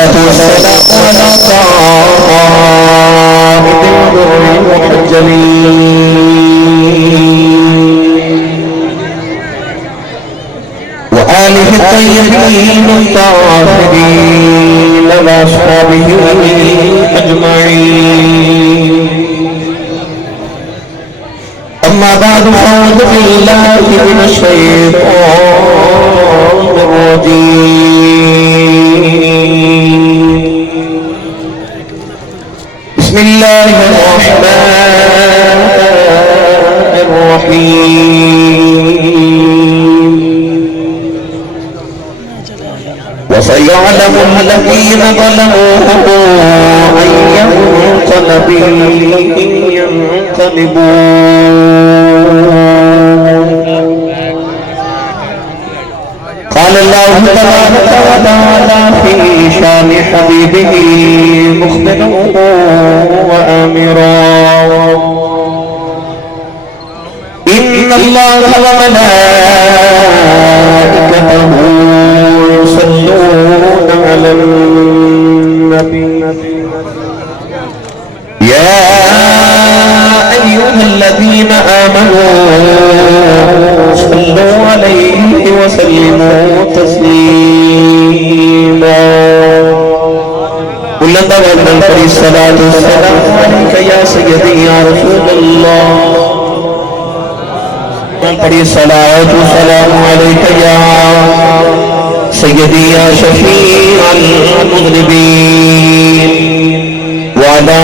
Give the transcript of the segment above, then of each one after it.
والصلاة والسلام على قائد الغر المحجلين وآله الطيبين الطاهرين وأصحابه أجمعين. أما بعد فأعوذ بالله من الشيطان الرجيم. بسم الله الرحمن الرحيم. وسيعلم الذين ظلموا أي منقلب ينقلبون. قال الله تبارك وتعالى في شان حبيبه مخبرا وآمرا: إن الله وملائكته يصلون على النبي يا أيها الذين آمنوا صلوا عليه وسلموا تسليما. بلند والبلند الصلاة والسلام عليك يا سيدي يا رسول الله. بڑی صلاة والسلام عليك يا سيدي يا شفيع المذنبين وعلى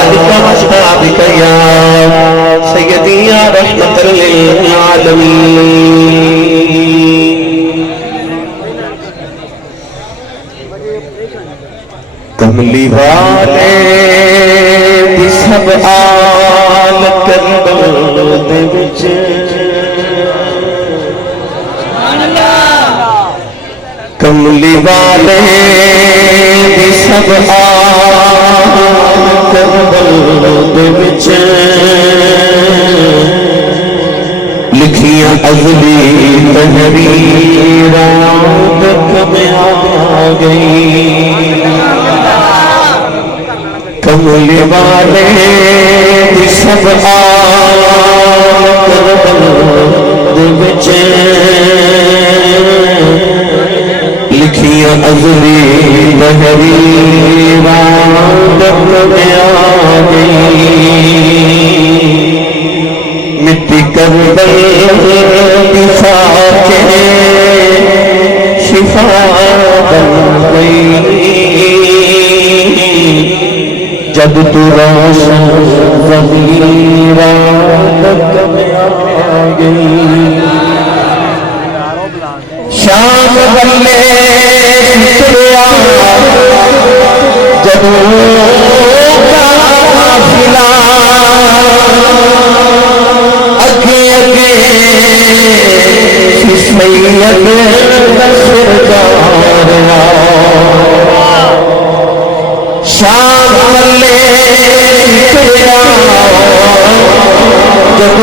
آلك وأصحابك يا سيدي يا رحمة للعالمين. کملی والے دی سب آل کربل دے وچ کملی والے دی سب آل کربل دے وچ لکھیاں ازلی تحریراں تک میں آ گئی. کملی والے دی سب آل کربل دے وچ لکھیاں ازلی تحریراں تک میں آ گئی. مٹی کربل کی خاکیں شفا بن گئی جب تو روشن ضمیراں تک میں آ گئی. شام بلے شکریہ جب قافلہ اگے اگے سید سرکار شام بلے شکریہ جب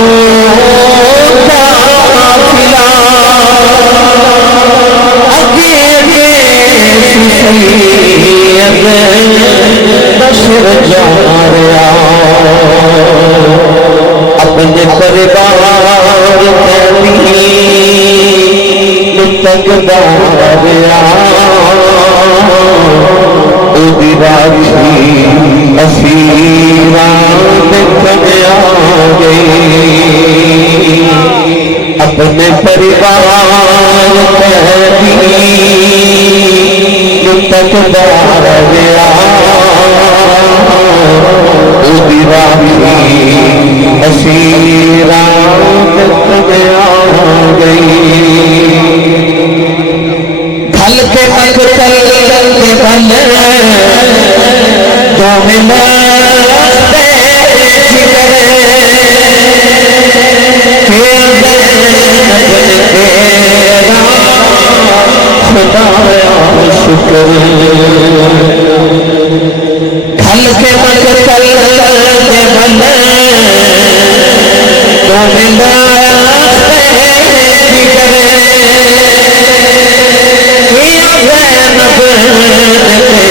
قافلہ اگے اگے سید بشر جا رہا. اپنے پریوار تقدار او دی راکھی اسیران تک آ گئی. اپنے پریوار تقدار او دی راکھی اسیران تک آ گئی. کھل کے مقتل کے بل دومیں لاستے جگر خدایا شکر. کھل کے مقتل کے بل دومیں لاستے جگر زینب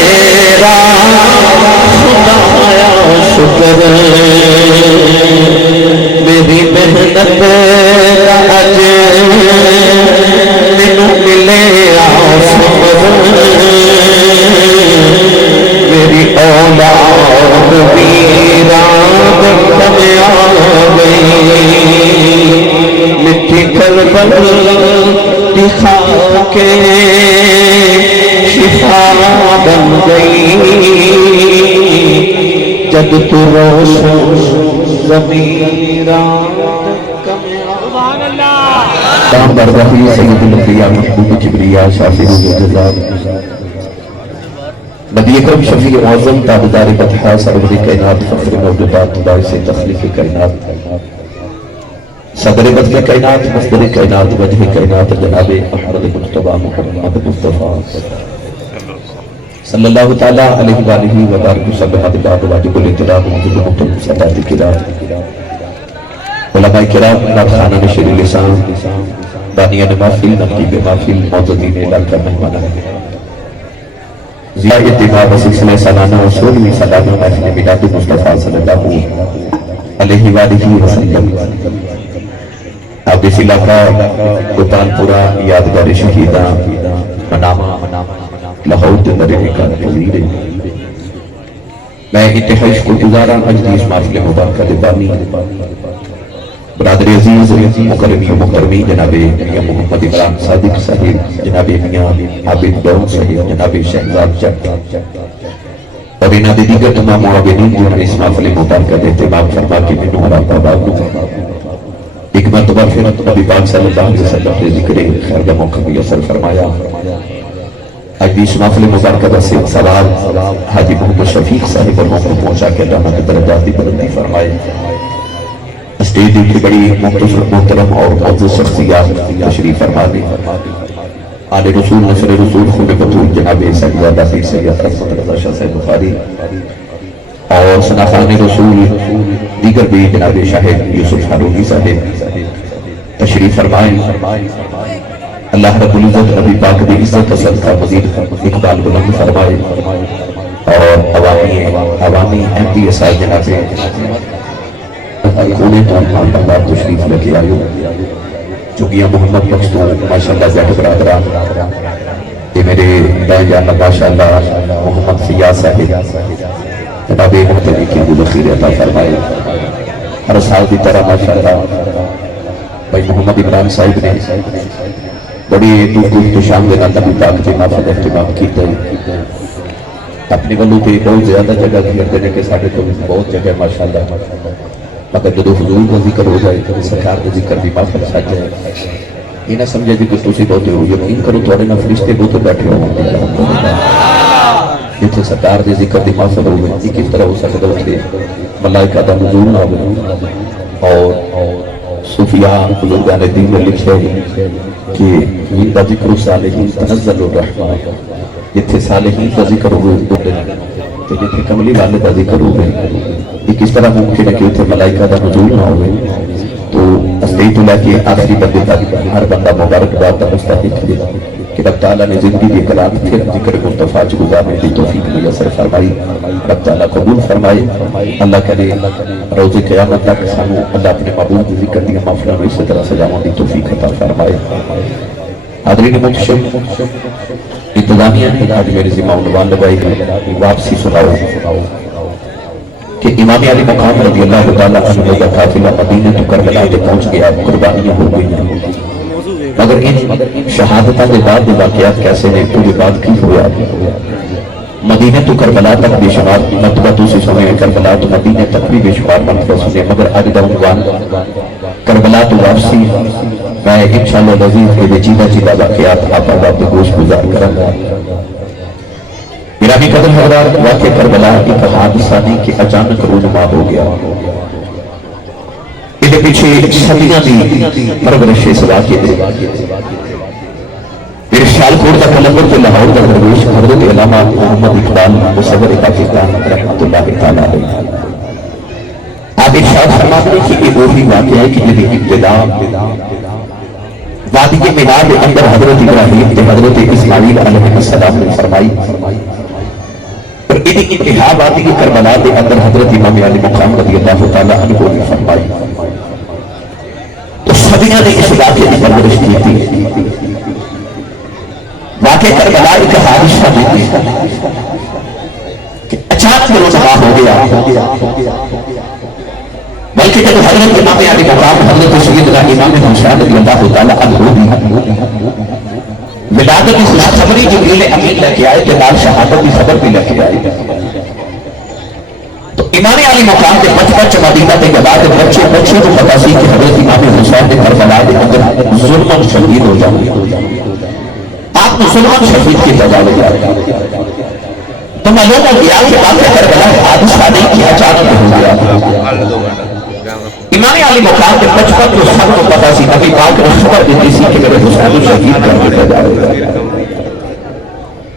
کے شفا بن گئی جب تو روشن ضمیر دام بربحی سید الانبیاء محبوب کبریاء شافی الجزا نبی اکرم شفیع معظم تابدار بطحا سرور کائنات فخر موجودات باعث تخلیق کائنات صدر بدر کائنات مصدر کائنات وجہ کائنات جناب احمد مصطفیٰ محمد مصطفیٰ صلی اللہ تعالیٰ علیہ وآلہ وبارک صلوات اللہ واجب الاحترام موجود محترم سادات کرام علماء کرام نابخانہ نشر لسان بانیان محفل نقیب محفل معززین علاقہ مہمانہ ضیاء اتباع سلسلہ سالانہ و 16ویں سالانہ محفل میلاد مصطفیٰ صلی اللہ علیہ وآلہ وسلم اب اس علاقہ گتان پورا یادگار شہیدہ منامہ لاہور کے درہے کا پذیر ہے میں انتہائی شکر گزارا اجدیس محفل مبارکہ بانی برادر عزیز مکرمی و مکرمی جناب میاں محمد عمران صادق صاحب جناب میاں عابد دور صاحب جناب شہزاد جٹ اور انہاں دے دیگر تمام معاونین جنہوں نے اس محفل مبارکہ دے اہتمام فرما کے میں نورا بابا ایک مرتبہ پھر نبی پاک صلی اللہ علیہ وسلم نے ذکر خیر کا موقع میسر فرمایا آج اس محفل مبارکہ کا سوال حاجی محمد شفیق صاحب اور موقع پہنچا کے اللہ کی درجاتی بلندی فرمائے اسٹیج کی بڑی مختصر محترم اور معزز شخصیات تشریف فرما دی آل رسول نصر رسول خود بطول جناب سید دافی سید رحمت رضا شاہ صاحب بخاری اور سناخان رسول دیگر بھی جناب شاہد یوسف حرومی صاحب تشریف فرمائے اللہ رب العزت نبی پاک بھی عزت صدقہ مزید اقبال بلند فرمائے اور عوامی ایم پی ایس آئی جناب کونے تو اللہ تشریف لے آئیو چونکہ محمد مقصود ماشاءاللہ زیادہ برادران یہ میرے دائیں جانا ماشاءاللہ محمد فیاض صاحب جناب مختلف کی دل خیر عطا فرمائے ہر سال کی طرح ماشاءاللہ بھائی محمد عمران صاحب نے بڑی دو شام دینا نبی پاک کے محفل اہتمام کیتا ہے اپنے والوں پہ بہت زیادہ جگہ گھیر دینے کے ساتھ تو بہت جگہ ماشاءاللہ مگر جدو حضور کا ذکر ہو جائے تو سرکار کا ذکر بھی محفل ساتھ جائے یہ نہ سمجھے جی کہ تسی بہتے ہو یقین کرو تو نہ فرشتے بہتے بیٹھے ہو جتنے سرکار کے ذکر دی محفل ہو گئے کس طرح ہو سکتا ہے ملائکہ دا نزول نہ ہو اور صوفیاء بزرگان دین میں لکھے کہ دا ذکر صالحین تنزل الرحمن جتنے صالحین کا ذکر ہوئے تو جتنے کملی والے کا ذکر ہوئے یہ کس طرح ممکن ہے کہ اتنے ملائکہ دا نزول نہ ہوئے تو استعید اللہ کی آخری بندے تک ہر بندہ مبارک بات دا مستحق ہے کہ رب تعالیٰ نے زندگی کے کلام پھر ذکر مصطفیٰ جو گزارنے کی توفیق میسر فرمائی رب تعالیٰ قبول فرمائے اللہ کرے روز قیامت تک سانو اللہ اپنے محبوب کی ذکر دیا محفلوں میں اسی طرح سجاؤں کی توفیق عطا فرمائے حاضرین محترم انتظامیہ نے آج میرے ذمہ عنوان لگائی گئی واپسی سناؤ کہ امام علی مقام رضی اللہ تعالیٰ عنہ کا قافلہ مدینہ تو کربلا کے پہنچ گیا قربانیاں ہو گئی مگر ان شہادتہ کے بعد واقعات کیسے ہیں تو یہ بات کی ہوا مدینہ تو کربلا تک بے شمار مرتبہ دوسری سمے کربلا تو مدینہ تک بھی بے شمار مرتبہ سنے مگر آج دا عنوان کربلا تو واپسی میں انشاءاللہ لذیذ کے چیدہ واقعات آپ آباد گوش گزار کروں گا گرامی قدر حضرات واقع کربلا ایک حادثہ نہیں کہ اچانک رونما ہو گیا یہ پیچھے صدیاں دی پرورش اس واقعے دے ارشال کوٹ کا کلندر کے لاہور کا درویش حضرت علامہ محمد اقبال مصور پاکستان رحمت اللہ تعالیٰ علیہ آپ ارشاد فرماتے ہیں کہ یہ وہی واقعہ ہے کہ جنہیں ابتدا وادی کے میدان کے اندر حضرت ابراہیم کے حضرت اسماعیل علیہ السلام نے فرمائی اور انہیں انتہا وادی کے کربلا کے اندر حضرت امام علی مقام رضی اللہ تعالیٰ عنہ نے فرمائی تو صدیاں نے اس واقعے کی پرورش کی تھی واقع کربلا ایک حادثہ نہیں کہ اچانک رونما ہو گیا بلکہ جب حضرت امام علی مقام حضرت سیدنا امام حسین رضی اللہ تعالیٰ عنہ بھی ولادت کی خوشخبری جبریل امین لے کے آئے کہ نال شہادت کی خبر بھی لے کے آئے. تو امام علی مقام کے بچ مدینہ کے بعد بچے کو پتا سی کہ حضرت امام حسین نے کربلا کے اندر ظلم شہید ہو جائے. آپ نے ظلم شہید کی تجاوز کیا تو معلوم ہو گیا کہ آپ کا کربلا حادثہ نہیں کیا اچانک ہو گیا. امام علی مقام کے بچپن کو سب کو پتا سی نبی پاک نے خبر دیتی سی کہ میرے حسین کو شہید کر دیا جائے گا.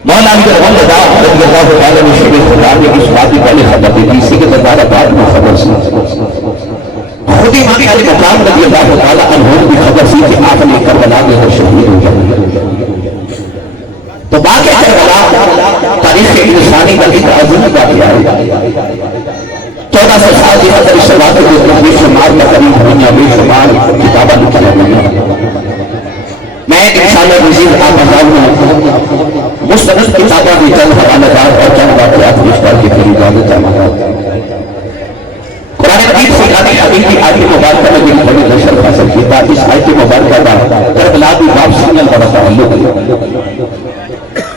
مولا علی رضی اللہ تعالی عنہ شریف خدا نے اس بات کی پہلے خبر دی سی کہ دربار بعد میں خبر سی. خود امام علی مقام رضی اللہ تعالی عنہ کی خبر سی کہ آپ نے کربلا میں شہید ہو جائے. تو باقی کربلا تاریخ انسانی کا ایک عظیم واقعہ ہے. 1400 سال کی حضر شباب کے اندر بے شمار کا قریب دنیا بے شمار کتابہ لکھا ہے. میں انشاءاللہ مزید آپ حضار ہوں مستند کتابہ بھی چند حوالہ دار اور چند واقعات رشتہ کے پھر اجازت ہے. قرآن مجید سے آدھی حبیب کی آیت مبارکہ میں بھی بڑی نشر حاصل کی تھا. اس آیت مبارکہ کا کربلا کی باب سنگل بڑا تعلق ہے.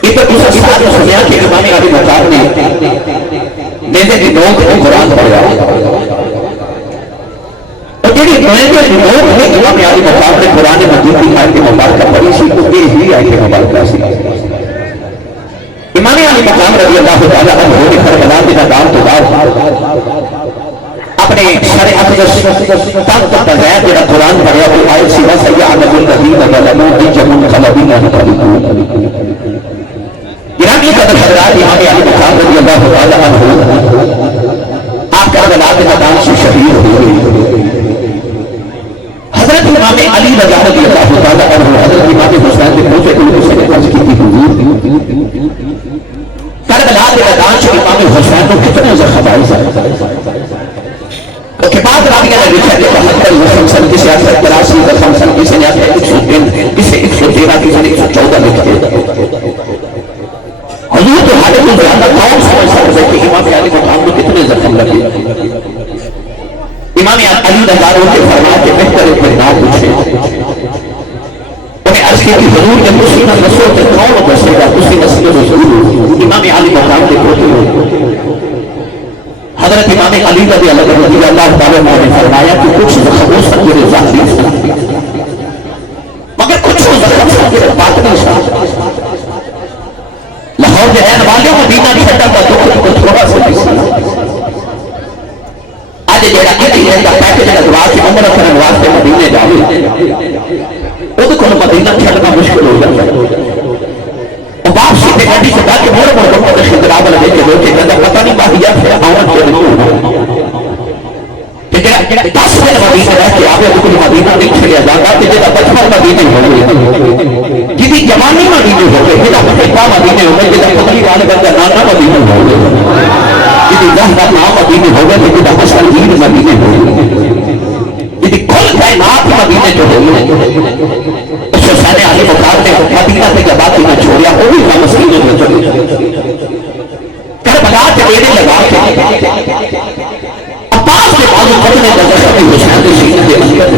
یہ تو اس ساتھ میں سنیا کہ امام علی مقام نے میرے کی نوک کو قرآن پڑھا اور جیڑی میرے کی نوک نے امام علی مقام نے قرآن مجید کی آیت مبارکہ پڑھی سی تو یہ ہی آیت مبارکہ سی. امام علی مقام رضی اللہ تعالی عنہ نے کربلا کے میدان کے بعد اپنے سر اقدس تن تک غیر جڑا قرآن پڑھا وہ آیت سی وَسَيَعْلَمُ الَّذِينَ ظَلَمُوا أَيَّ مُنْقَلَبٍ يَنقَلِبُونَ. گرامی قدر حضرات امام علی مقام رضی اللہ تعالی عنہ آپ کربلا کے میدان سے شہید ہوئے. حضرت امام علی رضی اللہ تعالی عنہ حضرت امام حسین نے پوچھے کہ اسے نے عرض کی تھی حضور کربلا کے میدان سے امام حسین کو کتنے زخم آئے. کہ بعد راویہ نے لکھا کہ 75 زخم سن کسی 83 زخم سن کسی نے 103 کسی 113 کسی نے 114 لکھے. حضور تو حالت میں زیادہ کون سمجھ سکتے کہ امام علی مقام کو کتنے زخم لگے. امام علی رضی کے فرمایا کہ بہتر ایک نہ پوچھے. انہیں عرض کی حضور کے مسلم نسل کے کون بسے گا اسی نسل رسول امام علی مقام کے پوتے ہوئے. حضرت امام علی رضی اللہ تعالیٰ نے فرمایا کہ کچھ زخموں سے میرے ظاہری ساتھ مگر کچھ زخم سے میرے باطنی ساتھ. لاہور کے رہنے والوں مدینہ چھٹا کا دکھ کو تھوڑا سا نہیں. آج جیڑا کہتی ہے کہ پیکج ادوار کی عمر کرنے واسطے مدینے جاوے وہ تو کھل مدینہ چھٹنا مشکل ہو جاتا ہے. واپسی پہ گاڑی سے جا کے بڑے وقت خدراب لگے کے لوگ کہتا پتہ نہیں باہیات ہے آورت کے نہیں کہ 10 دن مدینہ رہ کے آوے کل مدینہ نہیں چھڑیا جاگا کہ جیتا بچپن مدینہ ہو گئے جیتی جوانی مدینہ ہو گئے جیتا پتہ مدینہ ہو گئے جیتا پتلی والے بندہ نانا مدینہ ہو گئے جیتی زہرہ نام مدینہ ہو گئے جیتا حسن دین مدینہ ہو گئے جیتی کل کائنات مدینہ جو ہوئے. اس حسین علی مقام نے مدینہ کے جباتی میں چھوڑیا وہ بھی مسئلے میں چھوڑیا. کربلا کے ڈیرے لگا کے عباس کے بازو پڑھنے کا زخم حسین کے سینے کے اندر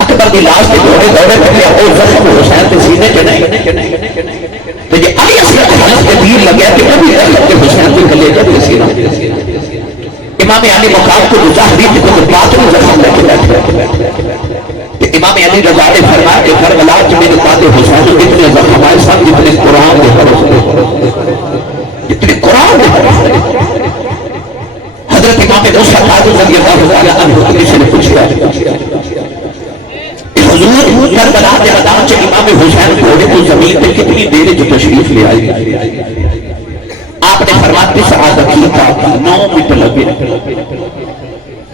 اکبر کی لاش کے دوڑے پڑھے اور زخم حسین کے سینے کے نہیں. تو یہ علی اصغر حضرت کے تیر لگیا کہ وہ بھی زخم کے حسین کے کلیجہ کے سینے. امام علی مقام کو ظاہری کو باطنی زخم لے کے بیٹھے. امام علی رضا نے فرمایا کہ کربلا کے میرے دادے حسین کو اتنے زخم آئے سب اتنے قرآن کے حرف اتنے قرآن کے حرف. حضرت امام موسیٰ قادر رضی اللہ عنہ کسی نے پوچھا حضور کربلا کے میدان سے امام حسین گھوڑے کو زمین پہ کتنی دیر جو تشریف لے آئی. آپ نے فرمایا کہ سعادت کی تھا 9 منٹ لگے.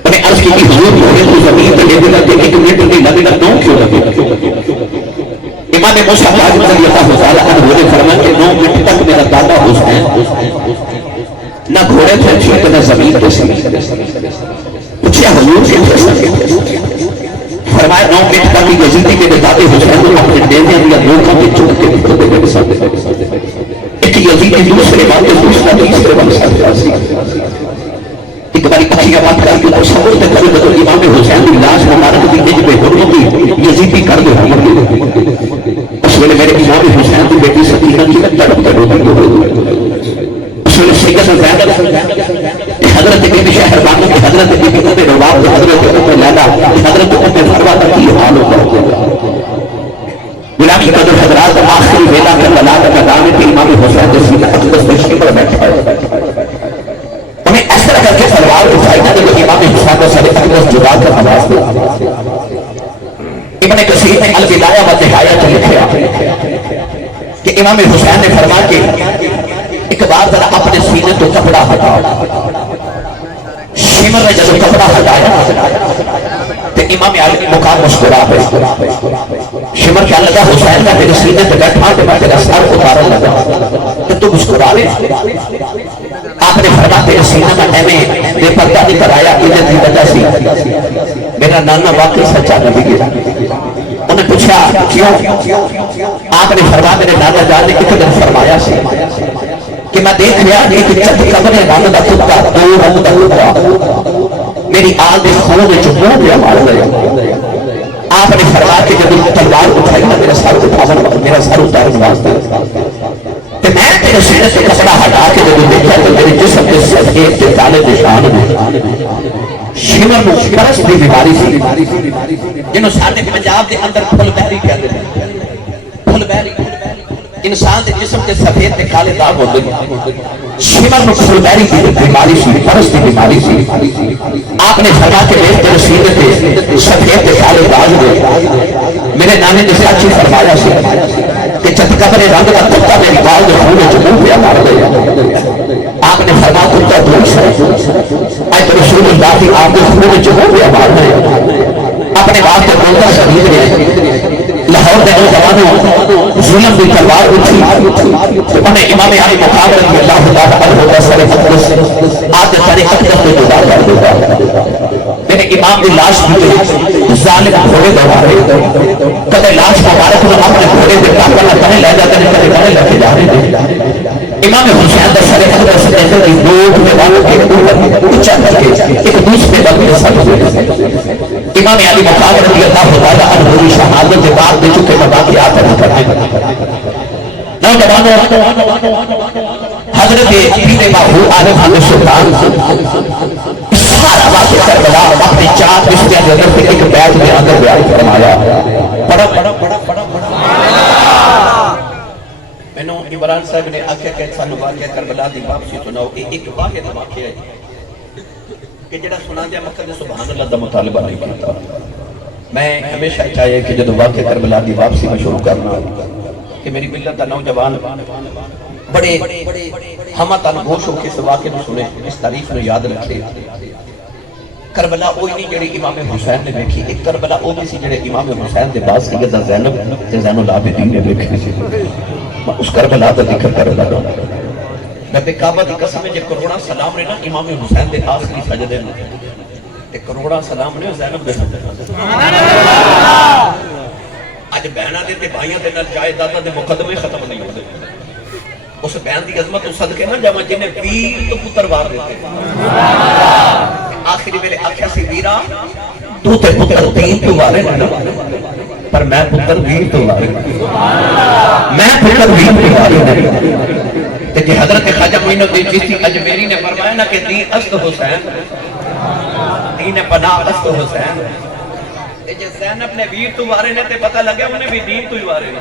انہیں عرض کی حضور گھوڑے کو زمین پہ لے دینا 1 منٹ نہیں لگے 9 کیوں لگے. امام موسیٰ قادر رضی اللہ عنہ نے فرمایا کہ 9 منٹ تک میرا دادا حسین نہ گھوڑے تھے ٹھیک نہ زمین پہ پوچھا حضور سے فرمایا 9 منٹ تک یزیدی کے دادے حسین کو اپنے دینے یا لوگوں کے چوک کے دکھتے میرے ساتھ ایک یزیدی دوسرے باتیں دوسرا تیسرے بات ساتھ ایک باری اکھیاں بات کر کے تصور تے کرو جدوں امام حسین دی لاش مبارک دی نج بے حرمتی یزیدی کر دے اس ویلے میرے امام حسین دی بیٹی سکینہ کی تڑپ تے روتی اس ویلے سیدنا زینب حضرت بی بی شہربانو کی حضرت بی بی ام رواب کی حضرت ام لیلا حضرت ام فروہ کی حال ہوتا غلامی قدر حضرات آخری ویلا کے بلاد کا دامن پہ امام حسین کے سینہ اقدس بشکی پر بیٹھا ہے انہیں اس طرح کر کے سلوار اٹھائی نہ جب امام حسین کو سر اقدس جدا کر آواز دے ابن کثیر نے البدایہ و نہایہ کو لکھا کہ امام حسین نے فرما کہ ایک بار ذرا اپنے سینے تو کپڑا ہٹاؤ شمر نے جب کپڑا ہٹایا تو امام علی مقام مسکرا ہے شمر کیا لگا حسین کا میرے سینے تو بیٹھا تو میں تیرا سر اتارا لگا تو تو مسکرا رہے آپ نے فرما تیرے سینہ میں ایمیں بے پردہ نہیں کرایا انہیں دی وجہ سی میرا نانا واقعی سچا نبی ہے انہیں پوچھا کیوں آپ نے فرما میرے نانا جان نے ایک دن فرمایا سی کہ میں دیکھ لیا کہ چند قبر رن دا کتا دو رن دا کتا میری آل دے خون میں چکوں دیا مار گیا آپ نے فرما کہ جب تلوار اٹھائی نا میرا سر اٹھاون میرا سر اتار واسطے کہ میں تیرے سینے سے کپڑا ہٹا کے جب دیکھا تو میرے جسم کے سفید کے کالے نشان میں شمر پرست دی بیماری سی جنہوں سارے پنجاب دے اندر پھل بہری کہتے ہیں پھل بہری انسان دے جسم کے سفید تے کالے داغ ہوتے ہیں شمر پھل بہری دی بیماری سی پرست دی بیماری سی آپ نے فرما کے میرے تیرے سینے تے سفید تے کالے داغ دے میرے نانے نے سچی فرمایا سی کہ چند قبر رنگ کا کتا میری بال دے خون میں چمو پیا مار گیا آپ نے فرما کتا دور سے اے تو رسول اللہ کی آپ کے خون میں چمو پیا مار گیا اپنے بات کے بولتا شہید نے لاہور دے نوجوانوں ظلم دی تلوار اٹھی انہیں امام علی مقام رضی اللہ تعالی عنہ کا سر اقدس آج سر اقدس کو جدا کر دیتا میرے امام دی لاش بھی ظالم گھوڑے دوارے کدے لاش مبارک کو اپنے گھوڑے دے پاکر نہ کنے لے جاتے ہیں کدے کنے لے جاتے ہیں امام حسین دا سر اقدس اندر کی لوگ میں والوں کے اوپر اچھا کر کے ایک دوسرے بل میں سر ہوئے امام علی مقام رضی اللہ تعالی عنہ کی شہادت کے بعد دے چکے مواقعات کرتے ہیں نوجوانوں حضرت پیر باہو عالم حضرت سلطان سارا واقعہ کربلا اپنے چار رشتیاں کے اندر ایک بیت میں اندر بیان فرمایا پڑھا میں نے عمران صاحب نے آکھیا کہ سانو واقعہ کربلا دی واپسی سناؤ ایک واقعہ دا واقعہ ہے کہ جڑا سنا دیا مکہ دے سبحان اللہ دا مطالبہ نہیں کرتا میں ہمیشہ چاہیے کہ جب واقعہ کربلا دی واپسی میں شروع کرنا کہ میری ملت دا نوجوان بڑے ہمہ تن گوش ہو کے اس واقعے میں سنے اس تاریخ میں یاد رکھے کربلا وہی نہیں جڑی امام حسین نے دیکھی ایک کربلا وہ بھی سی جڑے امام حسین دے بعد سیدہ زینب تے زین العابدین نے دیکھی اس کربلا دا ذکر کر رہا میں بے کعبہ دی قسم ہے جے کروڑا سلام نے نا امام حسین دے آخری سجدے نے تے کروڑا سلام نے زینب دے سبحان اللہ اج بہنا دے تے بھائیاں دے نال جائیداداں دے مقدمے ختم نہیں ہوندے اس بہن دی عظمت تو صدقے نہ جاواں جن نے ویر تو پتر وار دیتے آخری ویلے آکھیا سی ویرا تو تے پتر تین تو وارے نہ پر میں پتر ویر تو وارے میں پتر ویر تو وارے کہ حضرت خواجہ معین الدین چشتی اجمیری نے فرمایا نا کہ دین است حسین دین پناہ است حسین جس زینب نے ویر تو وارے نے تے پتہ لگے انہیں بھی دین تو ہی وارے نے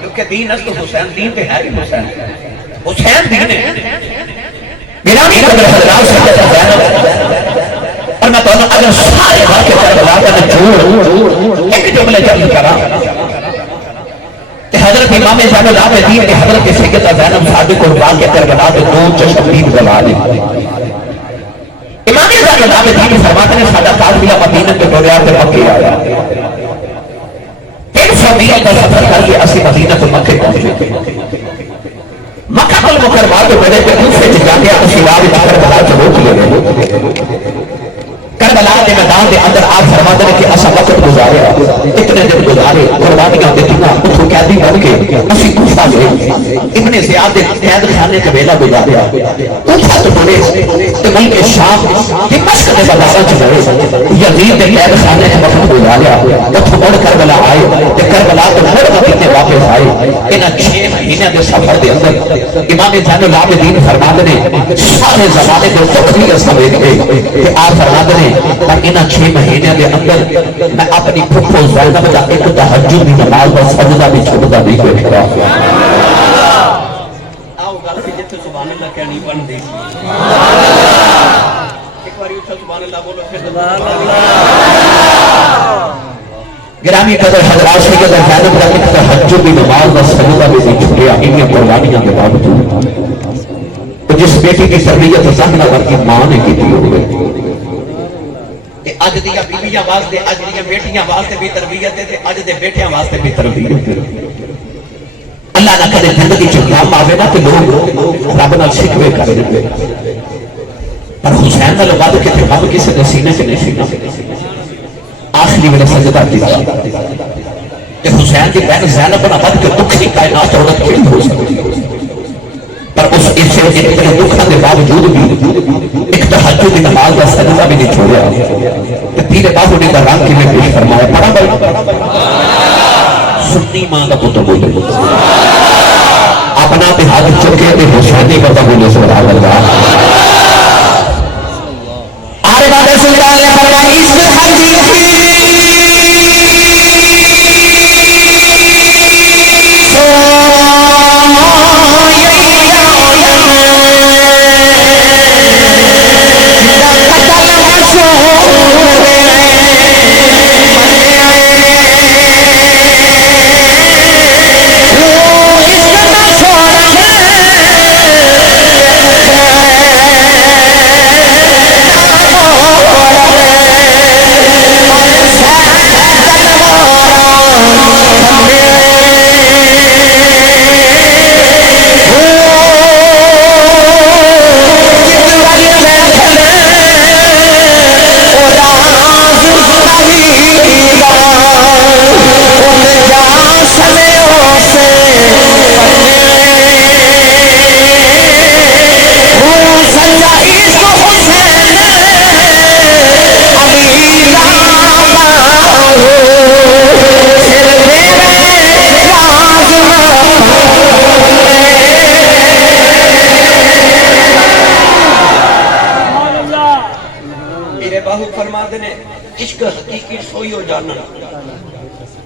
کیونکہ دین است حسین دین تے ہے ہی حسین حسین دین ہے گرامی قدر حضرات صحبت زینب اور میں تو اگر سارے واقع کربلا کا نچوڑ ایک جملے چل کرا حضرت امام زین العابدین کے حضرت سیدہ زینب صادق کو واقع کربلا کے دو چشمدید گواہ نے امام زین العابدین فرماتے ہیں سادہ قافلہ مدینہ کے دوران سے مکہ آیا 300 میل کا سفر کر کے اسی مدینہ سے مکہ پہنچے مکہ المکرمہ کے بڑے پہ دوسرے جگہ کے اشیوار کربلا سے روک لے گئے کربلا کے میدان کے اندر آپ فرماتے ہیں کہ ایسا وقت گزارے اتنے دن گزارے قربانیاں دیتیاں اتھو قیدی بن کے اسی کوفہ سال ابن زیاد قید خانے کے ویلا گزاریا اٹھا تو بڑے ملک شام دمشق کے بازار چ گئے یزید کے قید خانے کے وقت گزاریا اتھوں مڑ کربلا آئے تے کربلا تو مڑ مدینے واپس آئے انہاں 6 مہینے دے سفر دے اندر امام زین العابدین فرماتے ہیں سارے زمانے کے دکھ نہیں سمجھ گئے کہ آپ فرماتے ہیں پر انہاں 6 مہینے دے اندر میں اپنی پھپھو زینب کا ایک تہجد دی نماز دا سجدہ بھی چھوڑتا نہیں دیکھا آؤ گل بھی جتھے سبحان اللہ کہنی بندی ایک بار اٹھو سبحان اللہ بولو پھر سبحان اللہ گرامی قدر حضرات سے کہ زینب کا ایک تہجد دی نماز دا سجدہ بھی نہیں چھوڑیا انہاں قربانیاں کے باوجود جس بیٹی کی تربیت زہرا کی ماں نے کی ہوئی اج دیا بیویاں واسطے اج دیا بیٹیاں واسطے بھی تربیت ہے اج دے بیٹیاں واسطے بھی تربیت ہے اللہ نہ کرے زندگی چ غم آوے نا تے لوگ رب نال شکوے کر دے پر حسین نال وعدہ کتے غم کسے دے سینے سے نہیں سینا آخری ویلے سجدہ کیتا تے حسین دی بہن زینب نال وعدہ کہ دکھ دی کائنات عورت کیڑی ہو سکتی پر اس اتنے دکھاں دے باوجود بھی ایک تہجد دی نماز کا سجدہ بھی نہیں چھوڑیا تے پیر باہو نے دا رنگ میں پیش فرمایا پڑھا بھائی سنی ماں کا پتر بولے اپنا پہ ہاتھ چکے تے حسینی پتہ بولے سبحان اللہ آرے بابے سلطان نے فرمایا اس حقیقی عشق حقیقی سوئی ہو جانا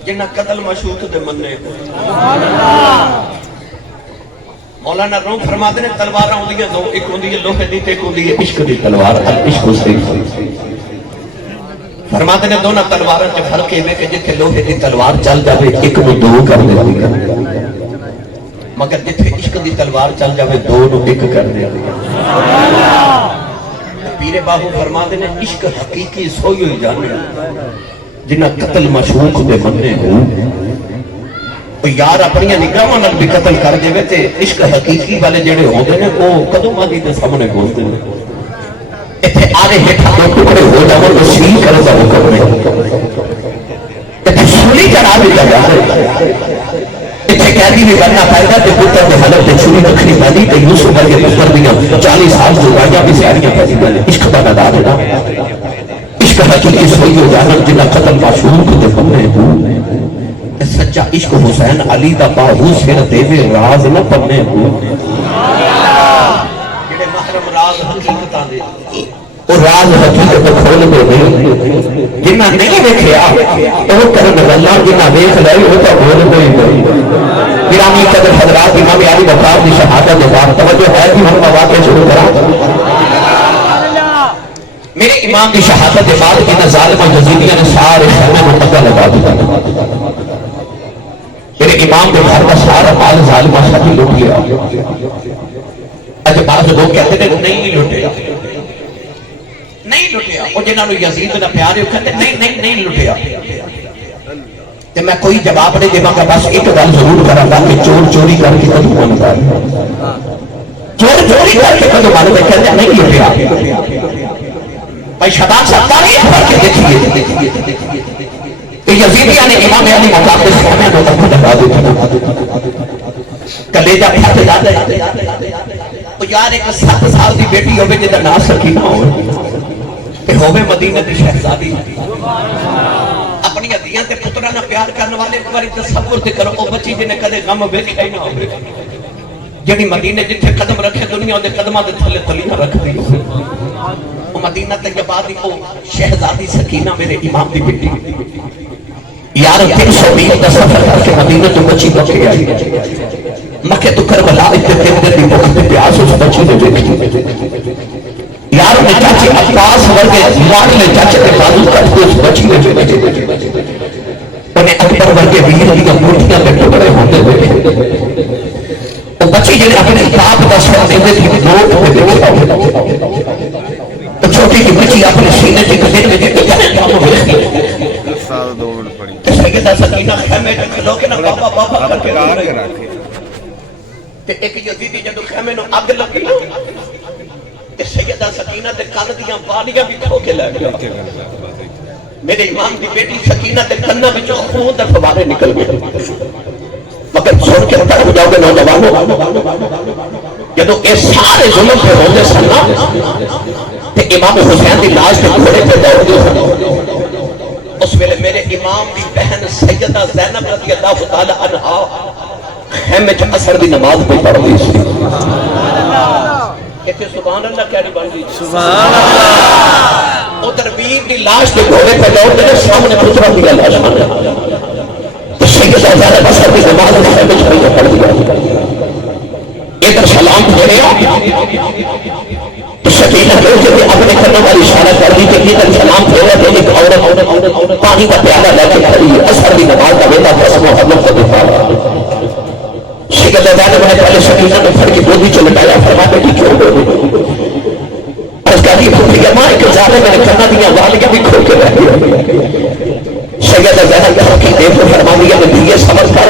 جنہ قتل مشہوت دے مننے مولانا روم فرماتے ہیں تلوار ہوندی ہیں دو ایک ہوندی ہے لوہے دی تے ایک ہوندی ہے عشق دی تلوار عشق سے فرماتے ہیں دونوں تلواراں وچ فرق ہے کہ جتھے لوہے دی تلوار چل جاوے ایک نو دو کر دیندی ہے مگر جتھے عشق دی تلوار چل جاوے دو نو ایک کر دیندی ہے پیر باہو فرماتے ہیں عشق حقیقی سوئی ہوئی جانے جنہ قتل مشہوق دے مننے ہو یار اپنی نگاہاں نال بھی قتل کر دے تے عشق حقیقی والے جڑے ہوندے نے او کدوں مادی دے سامنے بولدے نے ایتھے آرے ہٹھا دو ٹکڑے ہو جاون تو سیل کرے دا حکم ہے ایتھے سولی کرا بھی لگا ایتھے قیدی بھی بننا پائے تے پتر دے حلق تے چھری رکھنی پئی تے یوسف ورگے پتر دیاں 40 سال جوانیاں بھی سیاریاں پئی گئے عشق دا ادا ہے نا عشق حقیقی سوئی ہو جانا جنہ قتل مشہوق دے مننے ہو سچا عشق حسین علی دا باہو سر دیوے راز نہ پنے ہو جڑے محرم راز حقیقتاں دے وہ راز حقیقت کھول دے جنہ نہیں ویکھیا او کرن اللہ جنہ ویکھ لے او تا بول دے گرامی قدر حضرات امام علی وقار دی شہادت دے بعد توجہ ہے کہ ہم واقعہ شروع کرا میرے امام کی شہادت دے بعد جنہ ظالم و یزیدیاں نے سارے خیمے منتقل لگا دیا میرے امام کے گھر کا سارا مال ظالمہ شاہی لوٹ لیا اج بعض لوگ کہتے ہیں نہیں لوٹیا نہیں لوٹیا وہ جنہوں نے یزید نہ پیارے کہتے نہیں لوٹیا تو میں کوئی جواب نہیں دیواں گا بس ایک گل ضرور کراں گا کہ چور چوری کر کے کدوں بنتا ہے چور چوری کر کے کدوں بنتا ہے کہتے نہیں لوٹیا بھائی شباب صاحب تاریخ پڑھ کے دیکھیے کہ یزیدیاں نے امام علی مقام کے سامنے کو تک لگا دی کلیجہ پھٹ جاتا ہے او یار ایک 7 سال دی بیٹی ہوئے جدہ نا سکینہ ہوئے ہوئے مدینہ دی شہزادی اپنی عدیاں تے پترہ نہ پیار کرنے والے ایک باری تصور تے کرو او بچی جنہیں کدے غم ویکھیا ہی نہ ہوئے جنہی مدینہ جتھے قدم رکھے دنیا دے قدمہ دے تھلے تھلیاں رکھ دی او مدینہ طیبہ دی او شہزادی سکینہ میرے امام دی بیٹی یار 300 میل دا سفر کر کے مدینہ تو بچی بچے آئی مکہ تو کربلا اتنے دن دی بہت پیاس اس بچی نے دیکھی یار میں چاچے عباس ورگے لاڈ میں چاچے کے بازو کرتے اس بچی نے دیکھی انہیں اکبر ورگے ویر کی مورتیاں میں ٹکڑے ہوتے دیکھے وہ بچی جنہیں اپنے باپ کا سر دینے کی نوٹ میں دیکھا تو چھوٹی کی بچی اپنے سینے کی کدھر میں دیکھے سیدہ سکینہ خیمے میں کھلو کے نا بابا بابا کر کے رکھے تے ایک یزیدی جدو خیمے نو اگ لگی نا تے سیدہ سکینہ دے کان دیاں بالیاں بھی کھو کے لے گیا میرے امام دی بیٹی سکینہ دے کنہ بچوں خون دے فوارے نکل گئے مگر سن کے تر ہو جاؤ گے نوجوانوں جدو اے سارے ظلم پہ ہوندے سنا تے امام حسین دی لاش کے گھوڑے پہ دوڑ دے اس ویلے میرے امام دی بہن سیدہ زینب رضی اللہ تعالی عنہا خیمے جو اثر دی نماز پہ پڑھ دی سی کہتے سبحان اللہ کیا نہیں بن دی سبحان اللہ ادھر ویر دی لاش کے گھوڑے پہ دوڑ دے سامنے پترہ دیا لاش مانا تو سیدہ زینب اثر دی نماز خیمے جو پڑھ دیا ادھر سلام پھیرے تو سکینہ جو کہ اپنے کرنے والی اشارہ کر دی کہ ادھر سلام پھیرے تھے ایک عورت پانی کا پیالہ لے کے کھڑی ہے اثر دی نماز کا بیٹا قسم و حضرت کو دفاع سیدہ زینب نے پہلے سکینہ نے پھڑ کی گودی چلٹایا فرما بیٹی کیوں گئی اس کا بھی پتری ماں ایک زیادہ میں نے کرنا دیا والیاں بھی کھول کے رہ گیا سیدہ زینب نے حقی دیکھ کو فرما دیا میں دیئے صبر کر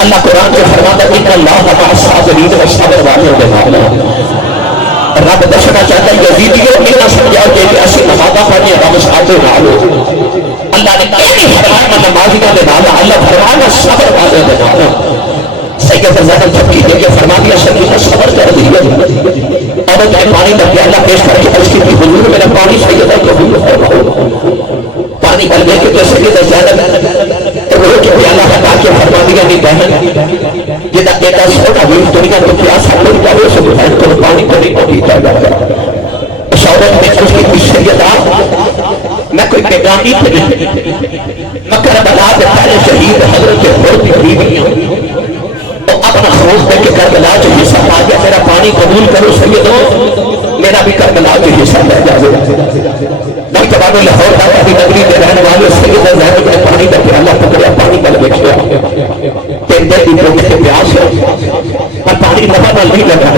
اللہ قرآن کے فرماتا ہے کہ اللہ مع الصابرین و صبر والوں کے معاملہ رب دسنا چاہتا ہے یزیدیوں اتنا سمجھاؤ کہ ایسی نمازہ پڑھنے رب ساتھ نالو اللہ نے ایک فرمایا نمازیوں دے نالا اللہ فرمایا صبر والوں دے نالا سیدہ زینب جھپکی دے کے فرما دیا سکینہ صبر کر دیا عورت ہے پانی کا پیالہ پیش کر کے اس کی حضور میرا پانی سیدہ قبول فرماؤ پانی بھر دے کے تو سیدہ زینب روح کے پیالہ ہٹا کے فرما دیا نہیں بہن جدا بیٹا چھوٹا بھی دنیا تو پیاسا مل جائے اسے بہن تو پانی کو نہیں پیتا جائے اس عورت میں اس کی سیدہ میں کوئی پیغامی تھی مکر بلا دے پہلے شہید حضرت حور کی بیویاں اپنا خروج دے کے کربلا جو حصہ پا گیا میرا پانی قبول کرو سیدو میرا بھی کربلا جو حصہ لے جاؤ نوجوانوں لاہور داتا دی نگری دے رہنے والے سیدہ زینب نے پانی کا پیالہ پکڑیا پانی کا بیٹھیا تیندے دی بھوک سے پیاس ہے پر پانی نفع نہ نہیں لگا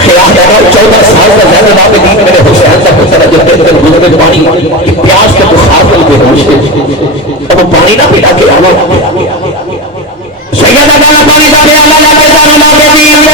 خیال ہے 14 سال کا زینب عابدین میرے حسین کا پتر جو تین دن گزرے پانی کی پیاس کے بخار میں بے ہوش ہے اب وہ پانی نہ پلا کے آنا سیدہ دانا پانی کا پیالہ لا کے دانا لا کے دین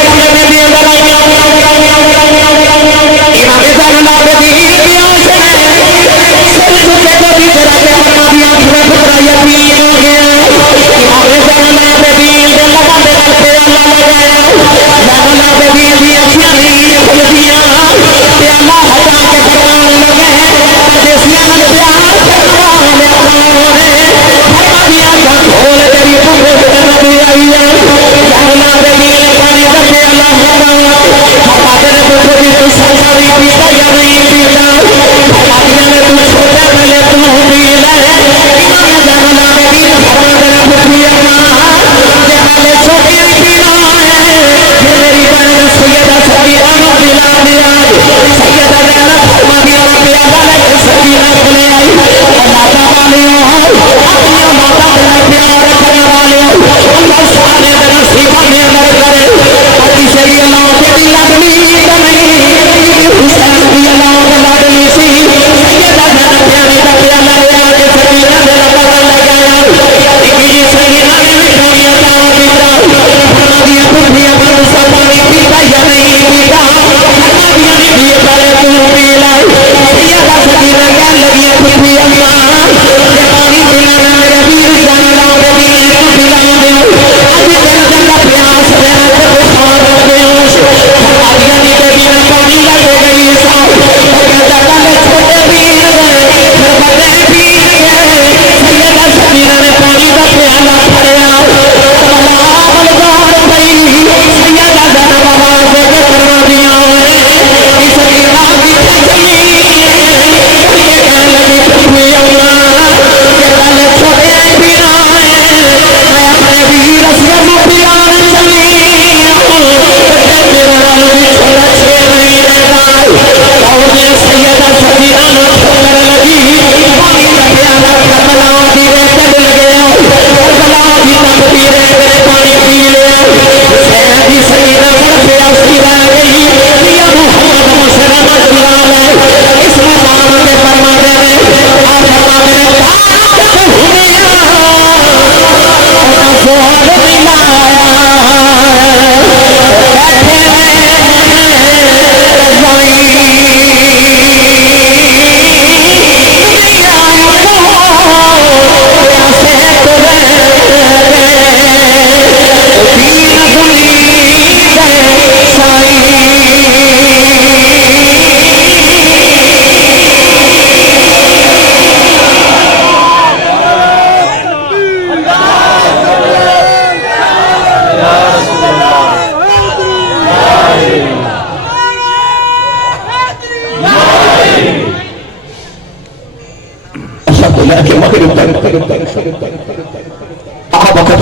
وقت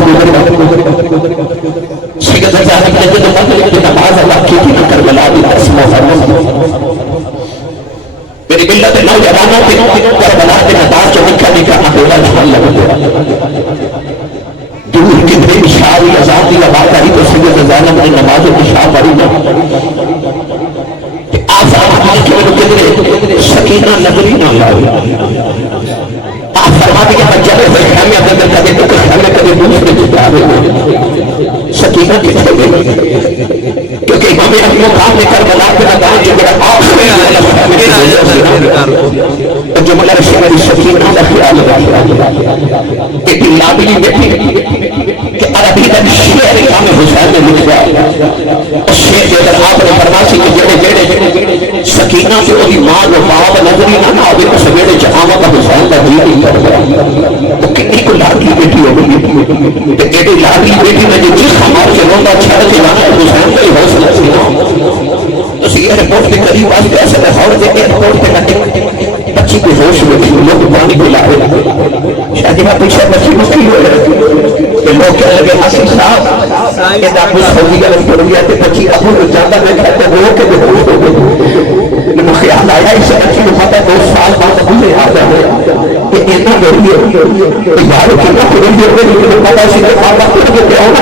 سیدنا زینب نے جب مغرب کی نماز ادا کی تھی کربلا کی قسم و فرمان میری ملت نوجوانوں کے کربلا کے نماز جو لکھا لکھا اندھیرا جھان لگ گیا دور کی بے اشاری آزادی آباد آئی تو سیدنا زینب نے نماز کی شاہ پڑھی نہ کہ آزاد کے کدھر سکینہ نظری نہ لائی آپ فرما دیا بچہ نے خیمے اندر کدے تو خیمے کدے دوسرے جتا رہے سکینہ کتنے گئے کیونکہ ہمیں اپنے کام لے کر بلا کے ندائیں جو میرا آخری جو ملہ رشی میری سکینہ کا خیال رہا ایک لابلی بیٹھی کہ عربی کا شعر امام حسین نے لکھ دیا اس شعر کے اندر آپ نے فرماسی کہ جڑے سکینہ سے وہی ماں و باپ نظری نہ آوے تو سویرے جہاں کا حسین کا جی نہیں کر رہا تو کتنی کو لاڈلی بیٹی ہو گئی کہ ایڈی لاڈلی بیٹی میں جو جس ہمارے سے روندہ چھڑ کے لانا حسین کا ہی حوصلہ سی تو سی ایئرپورٹ کے قریب واسطے ایسے رہا دے ایئرپورٹ کے نکل بچی کو ہوش میں تھی لوگ پانی کو لائے شاید میں پیچھے بچی مشکل ہوئے کہ لوگ کہنے لگے حسین صاحب کہ آپ اس ہوگی غلط پڑ گیا کہ بچی اپنے کو جاندہ میں کہتے رو کے بے ہوش ہو گئی لیکن خیال آیا اس سے بچی کو پتہ 2 سال بعد مجھے یاد ہے کہ اتنا ضروری ہے کہ بھارت کے لوگ رہی ہوئے لیکن پتہ اسی کے پاپا کو کہ کیا ہونا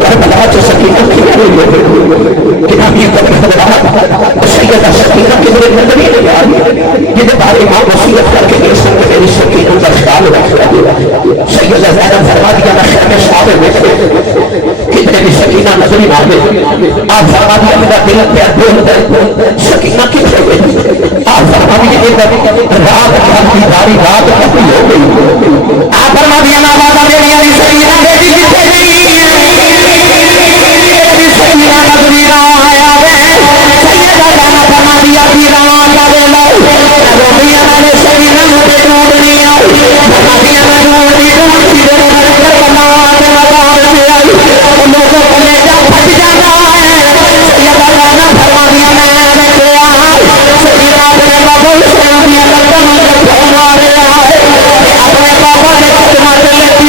کربلا سے سکینہ کی نہیں ہوئے کہ ہم یہ کربلا سیدہ سکینہ کے ذریعے نظر ہی نہیں آئی یہ بارے امام وصیت کر کے اس سے میری سکینہ کا خیال رکھا سیدہ زینب فرما دیا میں خیمے صحابے بیٹھے کہ میری سکینہ نظر ہی نہ آئے آپ فرما دیا میرا دل پہ بولتا ہے سکینہ کس سے گئی آپ فرما دیا رات کی داری رات کبھی ہو گئی آپ فرما دیا نا بابا میری علی سکینہ بیٹی کس سے گئی سکینہ نظری نہ آیا سیدہ زینب فرما دیا پیران کا بولا رومیہ نے سکینہ مجھے ڈھونڈ لیا فرما دیا میں ڈھونڈی ڈھونڈی کربلا کے مقام سے آئی لوگوں کو لے جا پھٹ جانا ہے سیدہ زینب فرما دیا میں کیا سکینہ کے بابل سے اپنی لگن میں پھونا رہا ہے اپنے بابا نے خدمت لیتی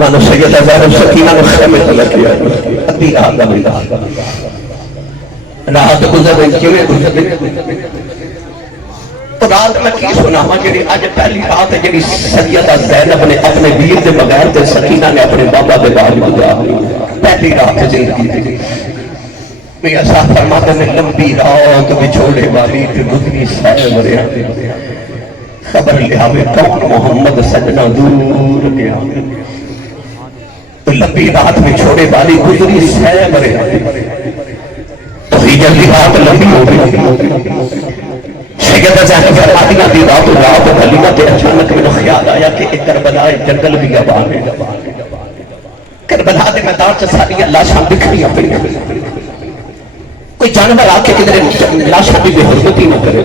جبانو سیدہ زینب سکینہ نے خیمے تلک کیا ادھی رات دا بندہ رات گزر رہی کیوں گزر رہی تو رات میں کی سنا ہوا جنہی آج پہلی رات ہے جنہی سیدہ زینب نے اپنے ویر دے بغیر تے سکینہ نے اپنے بابا دے باہر گزار پہلی رات ہے زندگی دی میاں صاحب فرماتے ہیں لمبی رات بچھوڑے والی تے گزری سائے وریا خبر لیا میں کون محمد سجنہ دور گیا تو لمبی رات میں چھوڑے والی گزری سائے وریا تو ہی جلدی رات لمبی ہو گئی سیدہ زینب فرماتی دی رات حلیمہ تے اچانک میں خیال آیا کہ ایک کربلا جنگل بھی آباد ہے کربلا دے میدان سے ساری لاشاں بکھری اپنی کوئی جانور آ کے کدھر لاشاں بھی بے حرمتی نہ کرے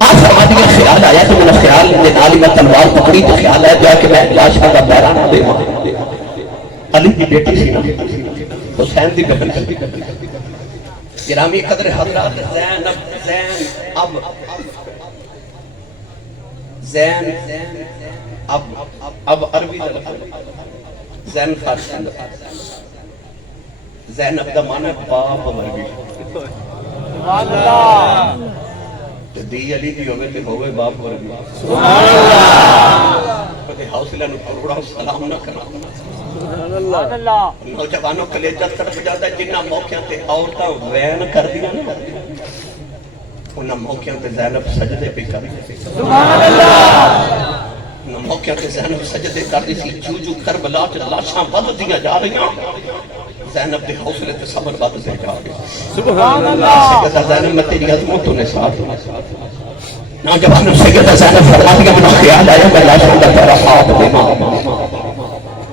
آپ فرماتی کا خیال آیا تو میرا خیال نے نالی میں تلوار پکڑی تو خیال آیا جا کہ میں لاشاں کا پیرانہ دے علی کی بیٹی سی نا حسین دی بہن گرامی قدر حضرات زین اب عربی زین فارسی زین اب دا مانا باپ عربی سبحان اللہ دی علی دی ہوئے باپ عربی سبحان اللہ کدے حوصلہ نو کروڑا سلام نہ کرنا نوجوانوں کلیجہ طرف جاتا ہے جنہ موقعوں تے عورتاں وین کر دیا نا انہاں موقعوں تے زینب سجدے پہ کر دی سبحان اللہ انہاں موقعوں تے زینب سجدے کر دی سی جو کربلا تے لاشاں بد دیا جا رہی ہیں زینب دے حوصلے تے صبر بد دے جا رہے سبحان اللہ سیدہ زینب میں تیری عظمتوں نے ساتھ نوجوانوں سیدہ زینب فرماتی کہ مجھے خیال آیا میں لاشاں دا تیرا ہاتھ دینا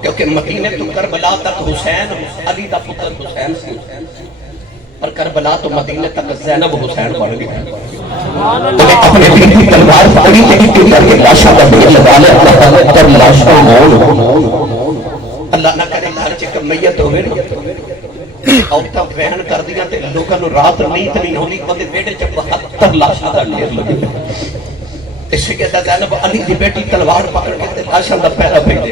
کیونکہ مدینے تو کربلا تک حسین علی دا پتر حسین سی اور کربلا تو مدینے تک زینب حسین بڑھ گئی تو نے اپنے دین کی تلوار پکڑی تھی کہ کر کے لاشاں کا بیر لگا لے اللہ تعالیٰ تر لاشاں ہون اللہ نہ کرے گھر چکا میت ہوئے نا عورتاں وہن کر دیا تے لوگاں نو رات نیند نہیں ہونی بندے بیٹے چ 72 لاشاں دا ڈھیر لگے اس سیدہ زینب علی دی بیٹی تلوار پکڑ کے تے لاشاں دا پیرا پھینک دے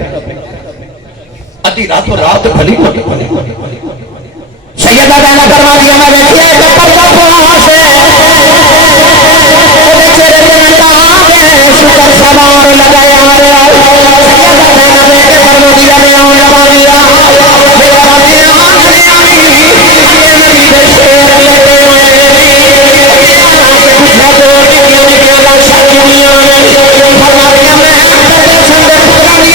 ادھی راتوں رات بھلی ہوئی سیدہ زینب فرما دیا میں دیکھیا کپڑ کا پوہا سے چہرے پہ کہاں گئے شکر سوار لگایا سیدہ زینب نے فرما دیا میں آن پانیا میرا میرا آنکھیں آئی میری بے شیر لگے ہوئے پوچھا جو کیوں نکلے لاشا دنیا میں فرما دیا میں اندر چھندے پکڑا دیا لاشا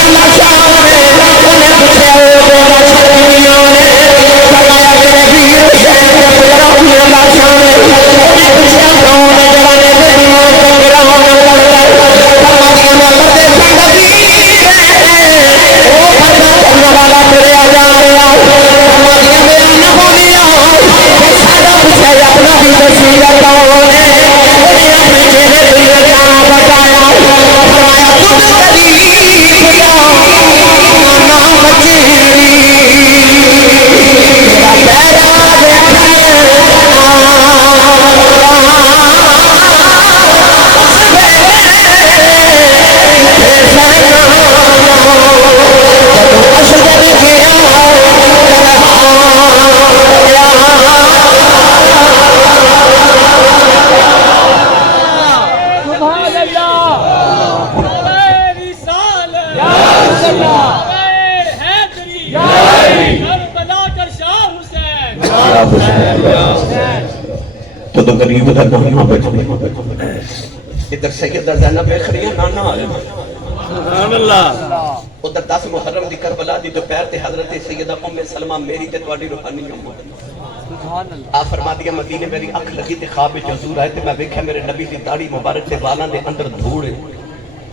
تو غریب دا نانا بچے ادھر سیدہ زینب بیخری ہے نانا آئے سبحان اللہ ادھر 10 محرم دی کربلا دی دوپہر تے حضرت سیدہ ام سلمہ میری تے تواڈی روحانی سبحان اللہ آپ فرما دیا مدینے میری اکھ لگی تے خواب وچ حضور آئے تے میں ویکھیا میرے نبی دی داڑھی مبارک تے والاں دے اندر دھوڑ ہے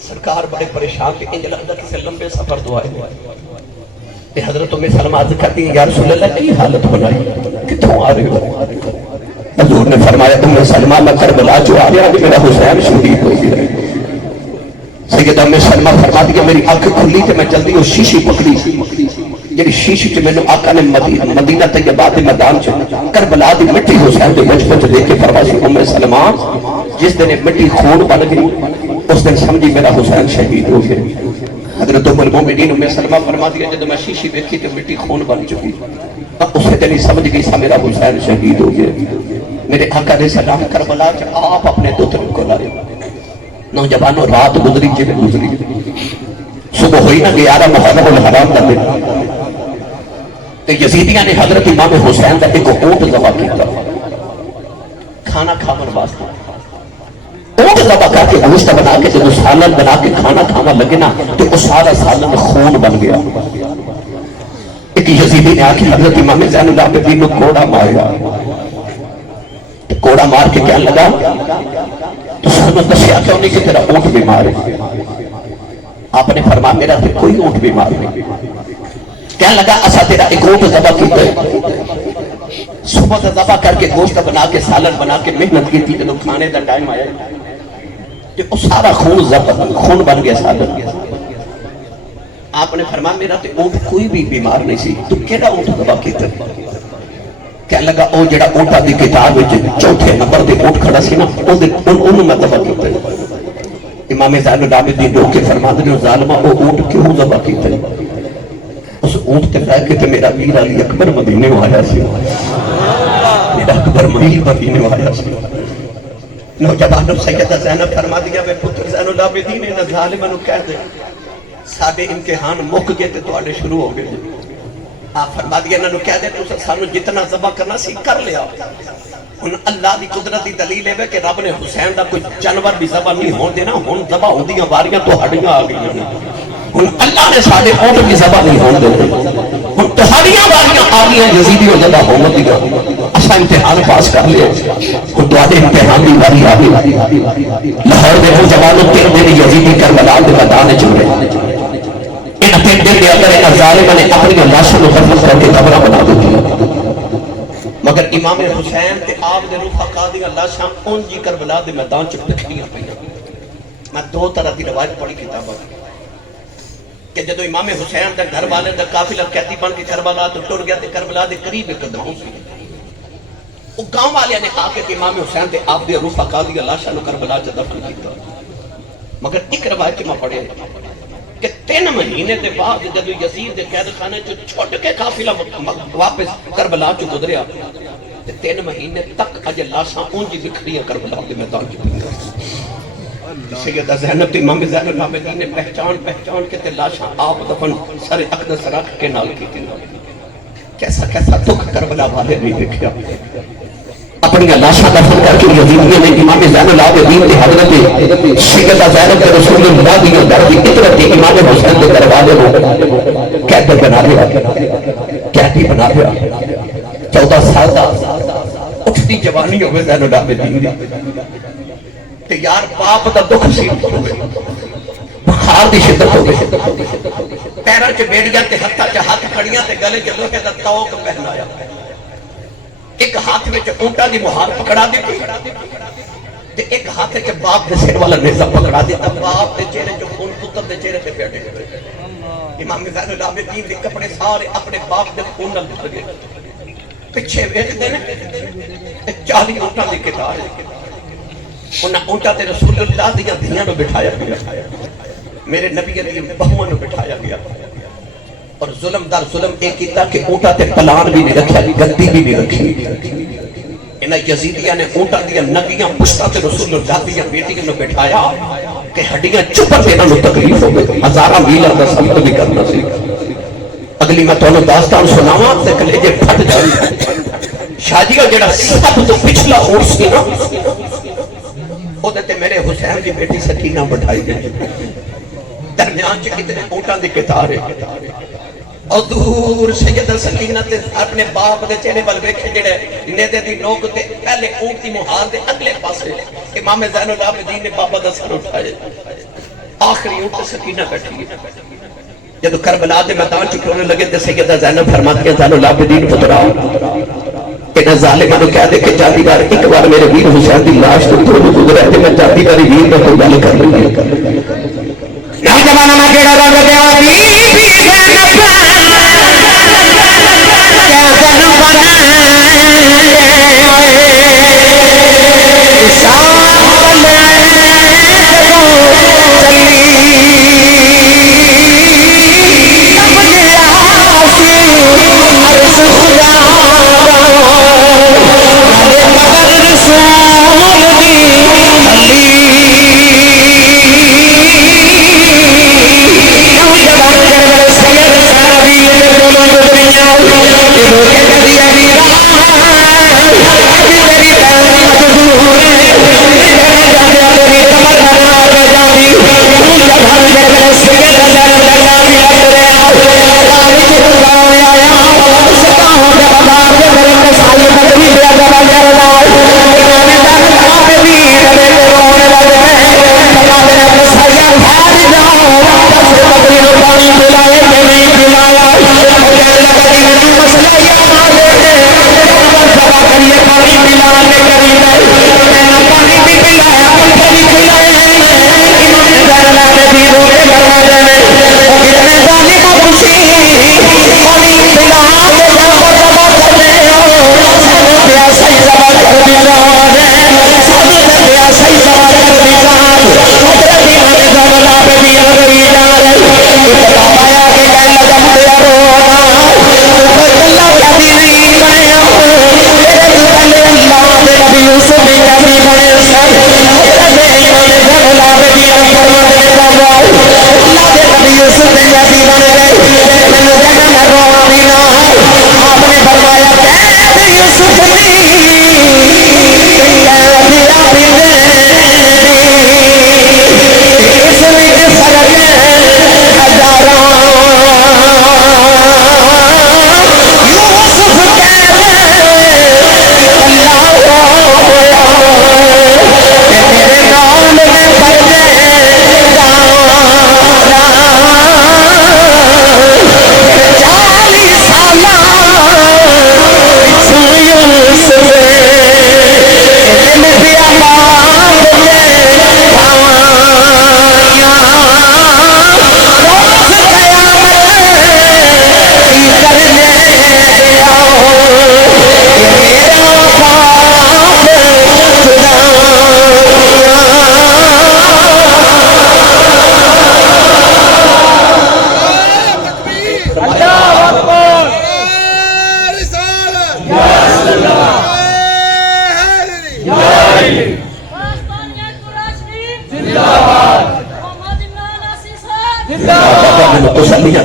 سرکار بڑے پریشان کہ انج لگدا کسے لمبے سفر تو آئے تے حضرت ام سلمہ عرض کرتی یا رسول اللہ کی حالت بنائی کتھوں آ رہے ہو حضور نے فرمایا ام سلمہ میں کربلا جو آ گیا میرا حسین شہید ہو گیا سیدہ ام سلمہ فرماتی کہ میری آنکھ کھلی تے میں جلدی وہ شیشی پکڑی جی شیشی چ مینوں آقا نے مدینہ طیبہ دے میدان چ کربلا دی مٹی حسین دے بچپن چ دیکھ کے فرمایا ام سلمہ جس دن مٹی خون بن گئی اس دن سمجھی میرا حسین شہید ہو گیا حضرت ام المومنین ام سلمہ فرما دیا جب میں شیشی دیکھی تو مٹی خون بن چکی، اسے دلی سمجھ گئی سا میرا حسین شہید ہو گیا۔ میرے آقا علیہ السلام کربلا آپ اپنے دوتر کو لائے، نوجوانوں رات گزری جب گزری، صبح ہوئی نہ 11 محرم الحرام کا دن، تو یزیدیاں نے حضرت امام حسین کا ایک اونٹ ذبح کیا کھانا کھاون واسطے۔ اونٹ ذبح کر کے گوشت بنا کے جب سالن بنا کے کھانا کھانا لگے نا تو وہ سارا سالن خون بن گیا۔ ایک یزیدی نے آ کے حضرت امام زین العابدین کو کوڑا مارا، کوڑا مار کے کہنے لگا تو سانوں دسیا کیوں نہیں کہ تیرا اونٹ بیمار ہے؟ آپ نے فرمایا میرا تو کوئی اونٹ بیمار نہیں۔ کہنے لگا اسا تیرا ایک اونٹ ذبح کیتا ہے، صبح سے ذبح کر کے گوشت بنا کے سالن بنا کے محنت کی تھی، جب کھانے کا ٹائم آیا کہ وہ سارا خون بن گیا سالن۔ آپ نے فرمایا میرا تو اونٹ کوئی بھی بیمار نہیں سی، تو کیڑا اونٹ ذبح کیتا؟ کہنے لگا او جڑا اونٹا دی کتاب وچ چوتھے نمبر تے اونٹ کھڑا سی نا انہوں میں ذبح کیتا۔ امام زین العابدین روک کے فرماتے ہیں ظالمہ وہ اونٹ کیوں ذبح کیتا؟ اس اونٹ تے بیٹھ کے تے میرا میر علی اکبر مدینے میں آیا سی، میرا اکبر میر مدینے میں آیا سی۔ نوجوانوں سیدہ زینب فرما دیا میں پتر زین العابدین نے ظالمہ نو کہہ دے سارے امتحان مک گئے تے تواڈے شروع ہو گئے۔ آپ فرما دیا انہوں نے کہہ دے تو سانو جتنا ذبح کرنا سی کر لیا۔ ان اللہ دی قدرت دی دلیل ہے کہ رب نے حسین دا کوئی جانور بھی ذبح نہیں ہون دینا، ہون ذبح ہوندیاں واریاں تو ہڈیاں آ گئی ہیں، ان اللہ نے سارے اونٹ کی ذبح نہیں ہون دیتے، ان تہاڑیاں واریاں آ گئی ہیں یزیدی و ذبح ہون دیا۔ اسا امتحان پاس کر لیا، ان تواڈے امتحان دی واری آ گئی۔ لاہور دے نوجوانوں 3 دن یزیدی کربلا دے میدان وچ رہے، ان 3 دن دے اندر ظالماں نے اپنی لاشوں کو دفن کر کے قبراں بنا دتی، مگر امام حسین تے آپ دے رفقا دی لاشاں اونجی کربلا دے میدان چ بکھریاں پئیاں۔ میں 2 طرح دی روایت پڑھی کتاباں کہ جدو امام حسین دا گھر والے دا قافلہ قیدی بن کے کربلا تو ٹر گیا تے کربلا دے قریب ایک گاؤں سی، وہ گاؤں والے نے آ کے امام حسین تے آپ دے رفقا دی لاشاں نو کربلا چ دفن کیتا۔ مگر ایک روایت میں پڑھے کہ 3 مہینے دے بعد جدو یزید دے قید خانے چ چھوٹ کے قافلہ واپس کربلا چ گزریا تے 3 مہینے تک اج لاشاں اونجی بکھریاں کربلا دے میدان چ پئیاں۔ سیدہ زینب تے امام زین العابدین نے پہچان کے تے لاشاں آپ دفن سر اقدس رکھ کے نال کیتی۔ کیسا دکھ کربلا والے نہیں دیکھا، اپنی لاشاں دفن کر کے یزیدیوں نے امام زین العابدین تے حضرت سیدہ زینب رسول اللہ دی در کی اطرت امام حسین کے دروازے کو قیدی بنا دیا۔ 14 سال دا اٹھتی جوانی ہوئے زین العابدین دی تے یار باپ دا دکھ سی، بخار دی شدت ہو گئی، پیراں چ بیڑیاں تے ہتھاں چ ہاتھ کھڑیاں تے گلے چ لوہے دا توق پہنایا، ایک ہاتھ میں اونٹاں دی مہار پکڑا دیتی تے ایک ہاتھ میں باپ دے سر والا نیزہ پکڑا دیتا، باپ دے چہرے جو خون پتر دے چہرے تے پیٹے گئے۔ امام زین العابدین دے کپڑے سارے اپنے باپ دے خون نال بھر گئے، پیچھے ویکھ دے نا 40 اونٹاں دی قطار، انہاں اونٹاں تے رسول اللہ دیاں دھیاں نو بٹھایا گیا، میرے نبی علیہ بہواں نو بٹھایا گیا، اور ظلم در ظلم ایک کیتا کہ اونٹا تے پلان بھی نہیں رکھا، گدی بھی نہیں رکھی۔ انہاں یزیدیاں نے اونٹا دیا نگیاں پشتا تے رسول اللہ دیا بیٹیاں نو بٹھایا کہ ہڈیاں چپر دینا نو تکلیف ہو گئی، 1000 میل دا سفر بھی کرنا سی۔ اگلی میں تانوں داستان سناواں تے کلیجے پھٹ جائے۔ شادیہ جڑا سب تو پچھلا اونٹ سی نا، او تے میرے حسین دی بیٹی سکینہ بٹھائی گئی، درمیان چ کتنے اونٹاں دی قطار ہے، اور دور سیدہ سکینہ تے اپنے باپ دے چہرے ول ویکھے جڑے نیزے دی نوک تے پہلے اونٹ دی مہار دے اگلے پاسے امام زین العابدین نے بابا دا سر اٹھایا، آخری اونٹ سکینہ بیٹھی ہے۔ جب کربلا دے میدان چ کھلونے لگے تے سیدہ زینب فرماتی ہیں زین العابدین پترا کہ ظالماں نو کہہ دے کہ جاتی بار ایک بار میرے ویر حسین دی لاش تو تو گزرے تے میں جاتی باری ویر دا کوئی گل کر لوں گی۔ نوجوانوں نے کیڑا رنگ دیا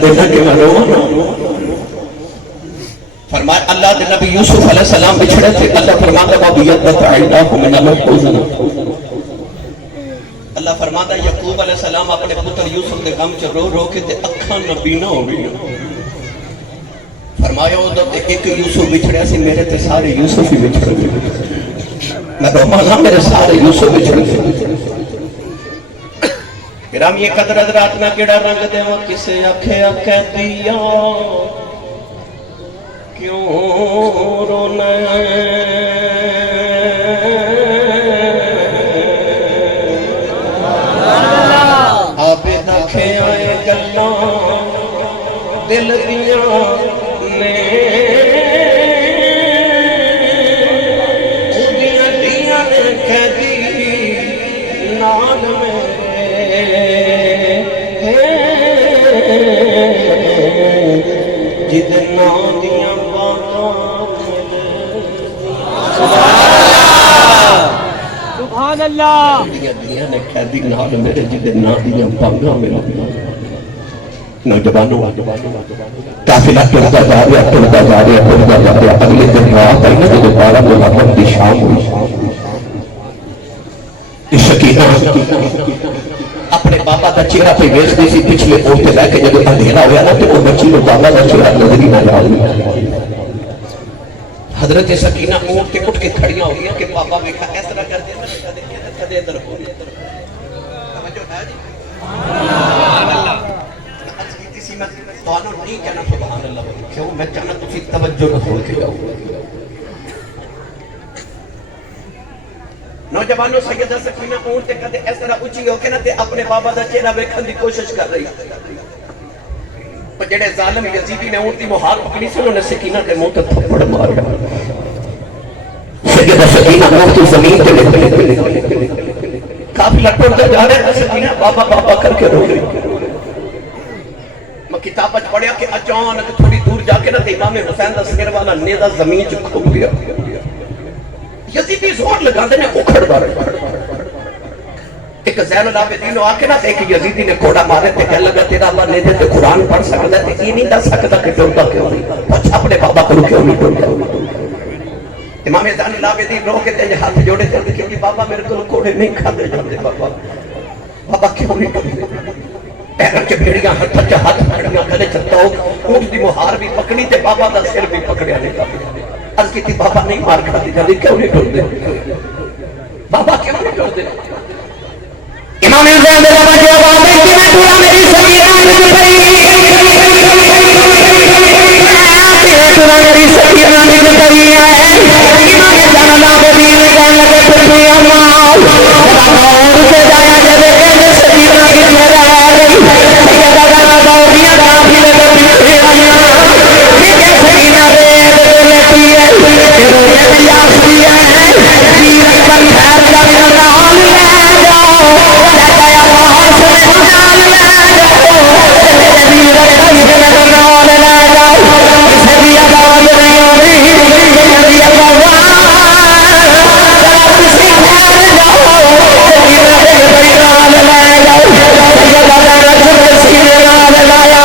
دینا کہ میں رونا. فرمایا اللہ دے نبی یوسف علیہ السلام بچھڑے تھے. اللہ فرماتا وَبِيَضَّتْ عَيْنَاهُ مِنَ الْحُزْنِ. اللہ فرماتا یعقوب علیہ السلام اپنے پتر یوسف دے غم چ رو رو کے تے اکھاں نبینا ہو گئی. فرمایا ادھر تے ایک یوسف بچھڑیا سی میرے تے سارے یوسف ہی بچھڑ گئے. میں رومانا میرے سارے یوسف بچھڑ گئے. گرامی قدر حضرات میں کیڑا رنگ دے وہ کسے آکھے آکھے دیا کیوں رونا آپ دکھے آئے گلاں دل دیاں نے اودیاں دیاں نے کہدی نال جدنا دیاں سبحان اللہ دیاں نے قیدی نال میرے جدنا دیاں بانگاں میرے نوجوانوں قافلہ ٹرتا جا رہا اگلے دن رات آئی نا جو دوبارہ محرم کی شام ہوئی. سکینہ اپنے بابا کا چہرہ پہ ویستی سی پچھلے پورتے لے کے جب اندھیرا ہوا نا تو وہ بچی کو بابا کا چہرہ نظر ہی نہ آیا. حضرت سکینہ اونٹ کے اٹھ کے کھڑیاں ہو گیا کہ بابا دیکھا اس طرح کر دے کدے ادھر ہو توجہ ہے جی سبحان اللہ. اج کیتی سی میں تانوں نہیں کہنا سبحان اللہ کیوں میں چاہنا تسی توجہ نہ ہو کے جاؤ. نوجوانوں سیدہ سکینہ اونٹ تے کدے اس طرح اونچی ہو کے نہ تے اپنے بابا دا چہرہ ویکھن دی کوشش کر رہی. پر جڑے ظالم یزیدی نے اونٹ دی مہار پکڑی سی انہوں نے سکینہ دے منہ تے تھپڑ مارا. سیدہ سکینہ اونٹ کی زمین تے قافلہ ٹرتا جا رہا ہے. سکینہ بابا بابا کر کے رو گئی. میں کتاب وچ پڑھیا کہ اچانک تھوڑی دور جا کے نہ تے امام حسین دا سر والا نیزہ زمین چ کھپ گیا. یزیدی زور لگا دے نے اکھڑ بار ایک زین العابدین آ کے نا ایک یزیدی نے کوڑا مارے تے کہنے لگا تیرا اللہ نے تے قرآن پڑھ سکتا ہے تے یہ نہیں دس سکتا کہ ڈرتا کیوں نہیں. اچھا اپنے بابا کو کیوں نہیں ڈرتا. امام زین العابدین رو کے تے ہاتھ جوڑے تے کیونکہ بابا میرے کو کوڑے نہیں کھاتے جاتے. بابا کیوں نہیں ڈرتے. پیروں کے بھیڑیاں ہاتھ پکڑیاں گلے چ توک اونٹ دی مہار بھی پکڑی تے بابا دا سر بھی پکڑیا نہیں. عرض کی تھی بابا نہیں مار کھاتی جاتی کیوں نہیں ڈر دے. بابا کیوں نہیں ڈر دے. امام زین بابا کی آواز ہے کہ میں پورا میری سکینہ مجھ پئی پورا میری سکینہ مجھ پئی ہے. امام زین العابدین کہنے لگے پھر بھی اللہ اور سے جایا جب کہ سکینہ کی میرا ہے سیدہ زینب داؤدیہ قافلے میں پیچھے آیا کہ سکینہ رے لیتی ہے رونے میں یاستی ہے ویرن پر خیر کا نال لے جاؤ لے گیا باہر سے نال لے جاؤ ویرن پر خیر نال لے جاؤ اسے بھی آواز نہیں ہوتی یہ آواز کسی خیر جاؤ ویرن پر نال لے جاؤ سیدہ زینب سیدھے نال لایا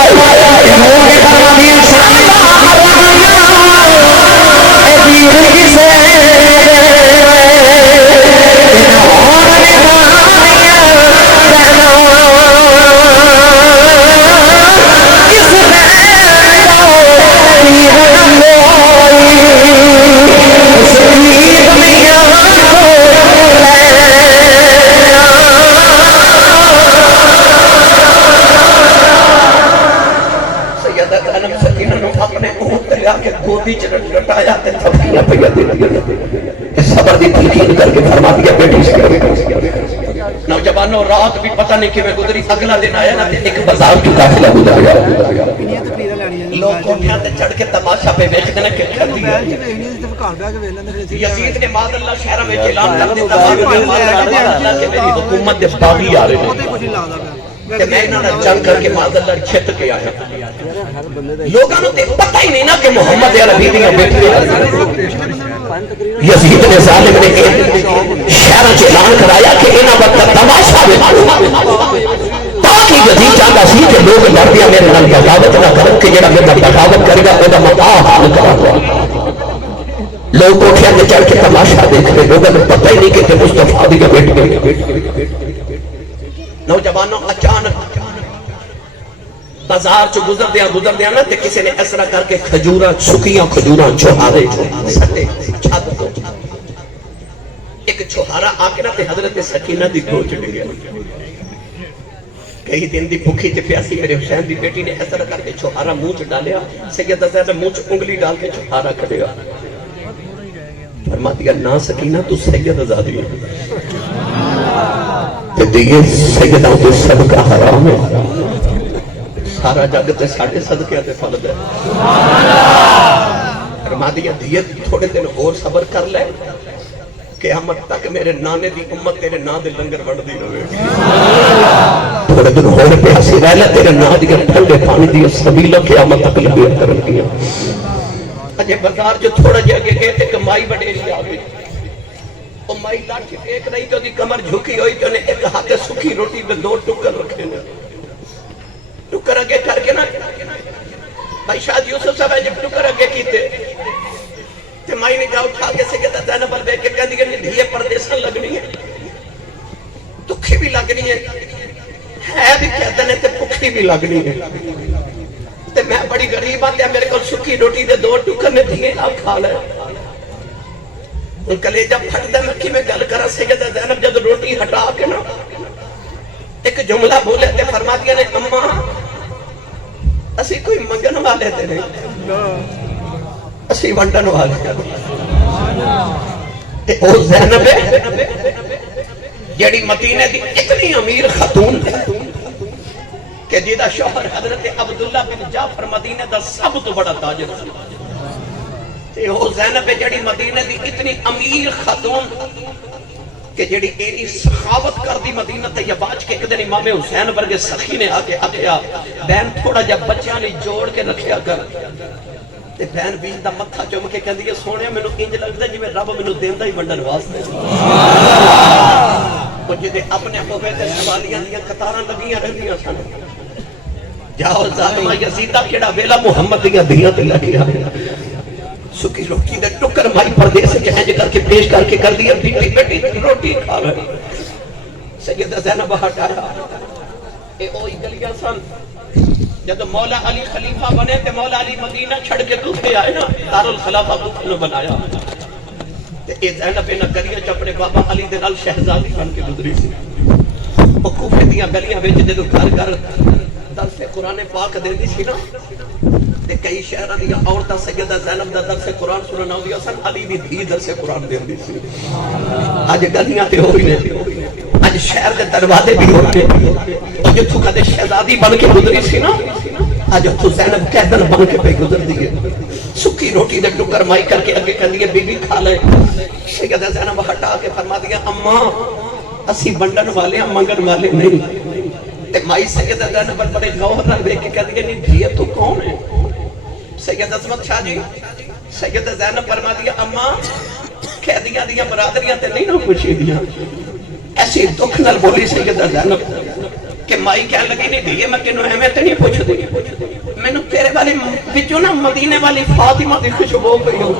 انہوں نے کہا بھی انشاءاللہ گودی چ لٹایا تے تھپڑیاں پیا دے صبر دی تلقین کر کے فرما دیا بیٹی سے. نوجوانوں رات بھی پتہ نہیں کیویں گزری. اگلا دن آیا نا ایک بازار کی قافلہ گزریا. لوگ کوٹھیاں تے چڑھ کے تماشا پہ ویکھدے نے کہ کردی ہے. یزید نے معاذ اللہ شہر میں اعلان کر دتا کہ میری حکومت دے باغی آ رہے ہیں کہ میں انہاں نال جنگ کر کے معاذ اللہ چھت کے آیا. لوگاں نوں تے پتہ ہی نہیں نا کہ محمد عربی دیاں بیٹیاں. یزید نے ظالم نے شہر وچ اعلان کرایا کہ انہاں وقت تماشا ویکھو تاکہ یزید چاہتا سی کہ لوگ ڈردیا میرے نال بغاوت نہ کرن کہ جڑا میرا بغاوت کرے گا وہ متا حال کرا لوگ کوٹھیاں میں چڑھ کے تماشا دیکھ رہے لوگوں نے پتہ ہی نہیں کہ مصطفیٰ دی بیٹی نوجوانوں اچانک بازار چ گزر دیا نا تے کسی نے اس طرح کر کے کھجوراں سکیاں کھجوراں چوہارے سٹے چھت تو ایک چوہارا آ کے نا تے حضرت سکینہ دی گود چ گیا کئی دن دی بھوکی تے پیاسی میرے حسین دی بیٹی نے اس طرح کر کے چوہارا منہ چ ڈالیا سیدہ زینب منہ چ انگلی ڈال کے چوہارا کھڑیا فرما دیا نا سکینہ تو سید آزادی ہے تے دیئے سیدہ تو صدقہ حرام ہے سارا جگ تے ساڑھے صدقے تے فرض ہے فرما دیا دیئے تھوڑے دن اور صبر کر لے قیامت تک میرے نانے دی امت تیرے نا دے لنگر وڑ دی رہے تھوڑے دن اور پیاسی رہ لے تیرے نا دی ٹھنڈے پانی دی سبیلہ قیامت تک لگے کرن گیا اجے بازار جو تھوڑا جا کے گئے تے کمائی بڑے ہی آ گئی وہ مائی لاٹھی ایک رہی تو دی کمر جھکی ہوئی جو نے ایک ہاتھ سکھی روٹی میں 2 ٹکر رکھے نے ٹکر اگے کر کے نا بھائی شاید یوسف صاحب جب ٹکر اگے کیتے تے مائی نے جاؤ اٹھا کے سکتا زینب پر بیٹھ کے کہہ دی کہ دھیے پردیساں لگنی ہے دکھی بھی لگنی ہے بھی کہتے ہیں تے پکھی بھی لگنی ہے تے میں بڑی غریب آتے ہیں میرے کو سکھی روٹی دے 2 ٹکر نے دھیے آپ کھا لے ان کلیجہ پھٹ دے مکی میں گل کرا سیدہ زینب جب روٹی ہٹا کے نا ایک جملہ بولے تے فرما دیا نے اماں اسی کوئی منگن والے تے نہیں اسی ونڈن والے تے او زینب جیڑی مدینے دی اتنی امیر خاتون کہ جیدہ شوہر حضرت عبداللہ بن جعفر مدینے دا سب تو بڑا تاجر تے او زینب جیڑی مدینے دی اتنی امیر خاتون کہ جیڑی ایری سخاوت کر دی مدینہ تے یا باج کے ایک دن امام حسین برگے سخی نے آکے آکھیا بہن تھوڑا جب بچیاں نے جوڑ کے رکھیا کر تے بہن بیج دا متھا چوم کے کہندی ہے سونے مینوں انج لگدا جویں رب مینوں دیندا ہی ونڈن واسطے او جے اپنے ہوے تے سوالیاں دیاں قطاراں لگیاں رہندیاں سن جاؤ ظالما یزیدہ کیڑا ویلا محمد دیاں دیاں تے لگیا سکی روٹی دے ٹکر مائی پردیس چہنج کر کے پیش کر کے کر دیا بیٹی بیٹی روٹی کھا رہی سیدہ زینب ہٹایا اے اوہی گلیاں سن جب مولا علی خلیفہ بنے تے مولا علی مدینہ چھڑ کے کوفے آئے نا دارالخلافہ کوفے نے بنایا تے اے زینب نے گلیاں چ اپنے بابا علی دے نال شہزادی بن کے گزری سی او کوفے دیاں گلیاں وچ جدوں گھر گھر درس قرآن پاک دیندی سی نا تے کئی شہراں دی عورتاں سیدہ زینب دا درس قرآن سننا ہوندی سن علی دی دھی درس قرآن دیندی سی اج گلیاں تے ہوئی نے اج شہر دے دروازے بھی ہوتے اور جتھوں کدے شہزادی بن کے گزری سی نا اج تو زینب قیدن بن کے پہ گزر دی ہے سکی روٹی دے ٹکر مائی کر کے اگے کہندی ہے بی بی کھا لے سیدہ زینب ہٹا کے فرما دیا اماں اسی بنڈن والے ہیں منگن والے نہیں تے مائی سیدہ زینب پر بڑے غور نال دیکھ کے کہندی ہے نہیں یہ تو کون ہے سید عظمت شاہ جی سیدہ زینب فرما دیا اماں قیدیاں دیاں برادریاں تے نہیں نہ پوچھی دیاں ایسی دکھ نال بولی سیدہ زینب کہ مائی کہنے لگی نہیں دیئے میں کنو اہمیں تے نہیں پوچھ دی میں نے تیرے والے بچوں نا مدینے والی فاطمہ دی خوشبو گئی ہوں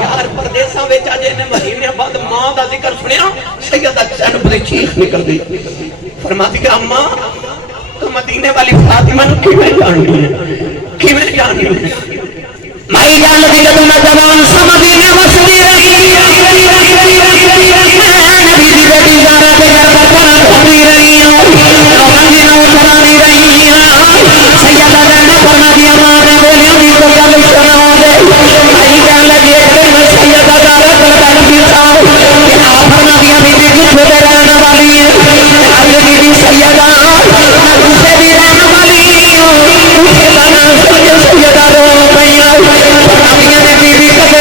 یار پردیساں وچ اجے نے مہینے بعد ماں دا ذکر سنیا سیدہ زینب دی چیخ نکل دی فرماتی کہ اماں تو مدینے والی فاطمہ نو کیویں جاننی ہے کیویں جاننی ہے مائی جان لگی جدوں میں جوان سا مدینے وسدی رہی نبی دی بیٹی زارا تے گھر پر کھڑی رہی مدینہ اترانی رہی سیدہ زینب فرما دیا ماں نے بولی دی تو گل سنا دے مائی جان لگی کہ سیدہ زارا کرتا نبی صاحب کہ آپ فرما دیا بی بی کتھوں دے رہن والی ہے اج بی بی سیدہ اسے بھی رہن والی اسے بنا سیدہ رو پئی فرمایا نے بی بی کدے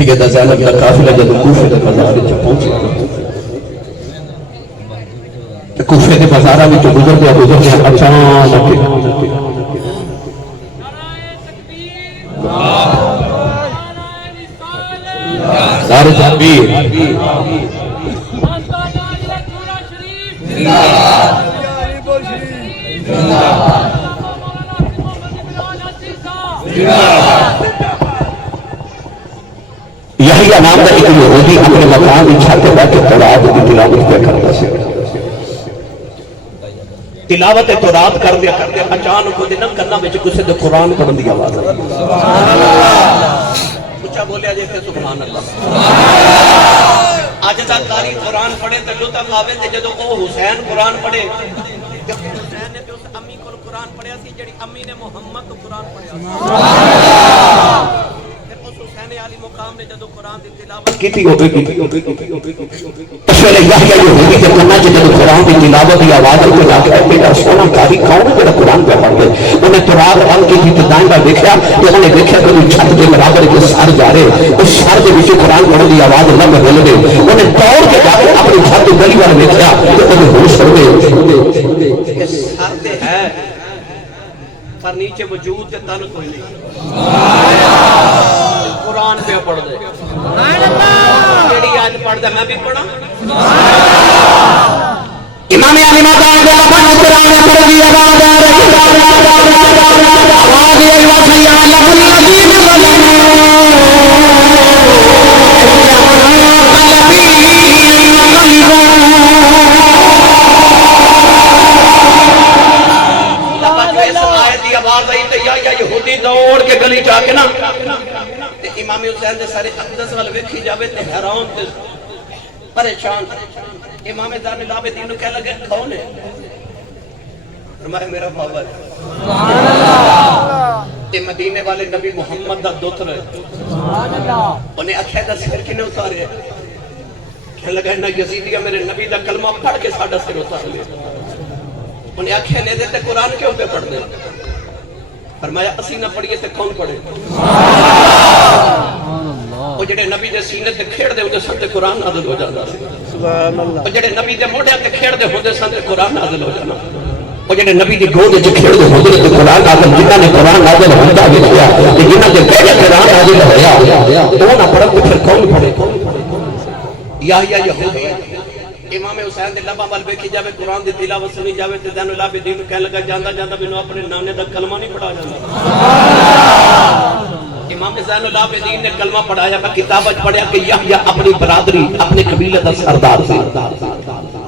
سیدہ زینب کا قافلہ جب کوفے کے بازار وچ پہنچا تے کوفے کے بازار وچ گزر گیا اچانک نعرہ تکبیر یہی نام کا ایک یہودی اپنے مقام کی چھت پہ بیٹھ کے تورات کی تلاوت کیا کرتا سی تلاوت تورات کر دیا اچانک خود نہ کرنا وچ کسے دے قرآن پڑھن دی آواز آئی اچھا بولیا جے تے سبحان اللہ اج دا قاری قرآن پڑھے تے لطف آوے تے جدوں او حسین قرآن پڑھے جب حسین نے تے اس امی کول قرآن پڑھیا سی جڑی امی نے محمد تو قرآن پڑھیا کیتی ہوگی پچھلے یحییٰ یہودی کے کنا جدو قرآن کی تلاوت کی آواز کو لا کے میرا سونا کاری کون ہے جڑا قرآن پہ پڑھ گئے انہیں تورات پڑھ کے کی دائیں کا دیکھا تو انہوں نے دیکھا کہ چھت کے برابر کے سر جا رہے اس سر کے پیچھے قرآن پڑھنے کی آواز نہ بدل دے انہیں دوڑ کے جا کے اپنی چھت کی گلی والے دیکھا تو انہیں ہوش ہو گئے سر تے ہے پر نیچے وجود تے تن کوئی نہیں قرآن پہ پڑھ دے کیڑی آیت پڑھ دے میں بھی پڑھا امام علی مقام دے اپنے قرآن پڑھ دیا آواز آئی وصیہ لہم الذین یہودی دوڑ کے گلی جا کے نا امام حسین دے سارے اقدس وال ویکھی جاوے تے حیران تے پریشان امام زین العابدین نو کہہ لگے کون ہے فرمایا میرا بابا ہے سبحان اللہ تے مدینے والے نبی محمد دا دوتر ہے سبحان اللہ انہیں اکھے دا سر کنے اتارے کہنے لگا نہ یزیدیہ میرے نبی دا کلمہ پڑھ کے ساڈا سر اتار لے انہیں اکھے نے دیتے قرآن کیوں پہ پڑھ دے فرمایا اسی نہ پڑھئے تے کون پڑھے وہ جڑے نبی دے سینے تے کھیڑ دے ہوندے سن تے قرآن نازل ہو جاتا وہ جڑے نبی دے موڑے تے کھیڑ دے ہوندے سن تے قرآن نازل ہو جانا وہ جڑے نبی دی گود وچ کھیڑ دے ہوندے تے قرآن نازل جنہاں نے قرآن نازل ہوندا ویکھیا تے جنہاں دے پہلے قرآن نازل ہویا وہ نہ پڑھ تے پھر کون پڑھے یحییٰ یہودی امام حسین دے لباں وال ویکھی جاوے قرآن دی تلاوت سنی جاوے تے زین العابدین نوں کہن لگا جاندا جاندا مینوں اپنے نانے دا کلمہ نہیں پڑھا جاندا امام زین العابدین نے کلمہ پڑھایا میں کتابت پڑھیا کہ یحییٰ اپنی برادری اپنے قبیلے دا سردار تھا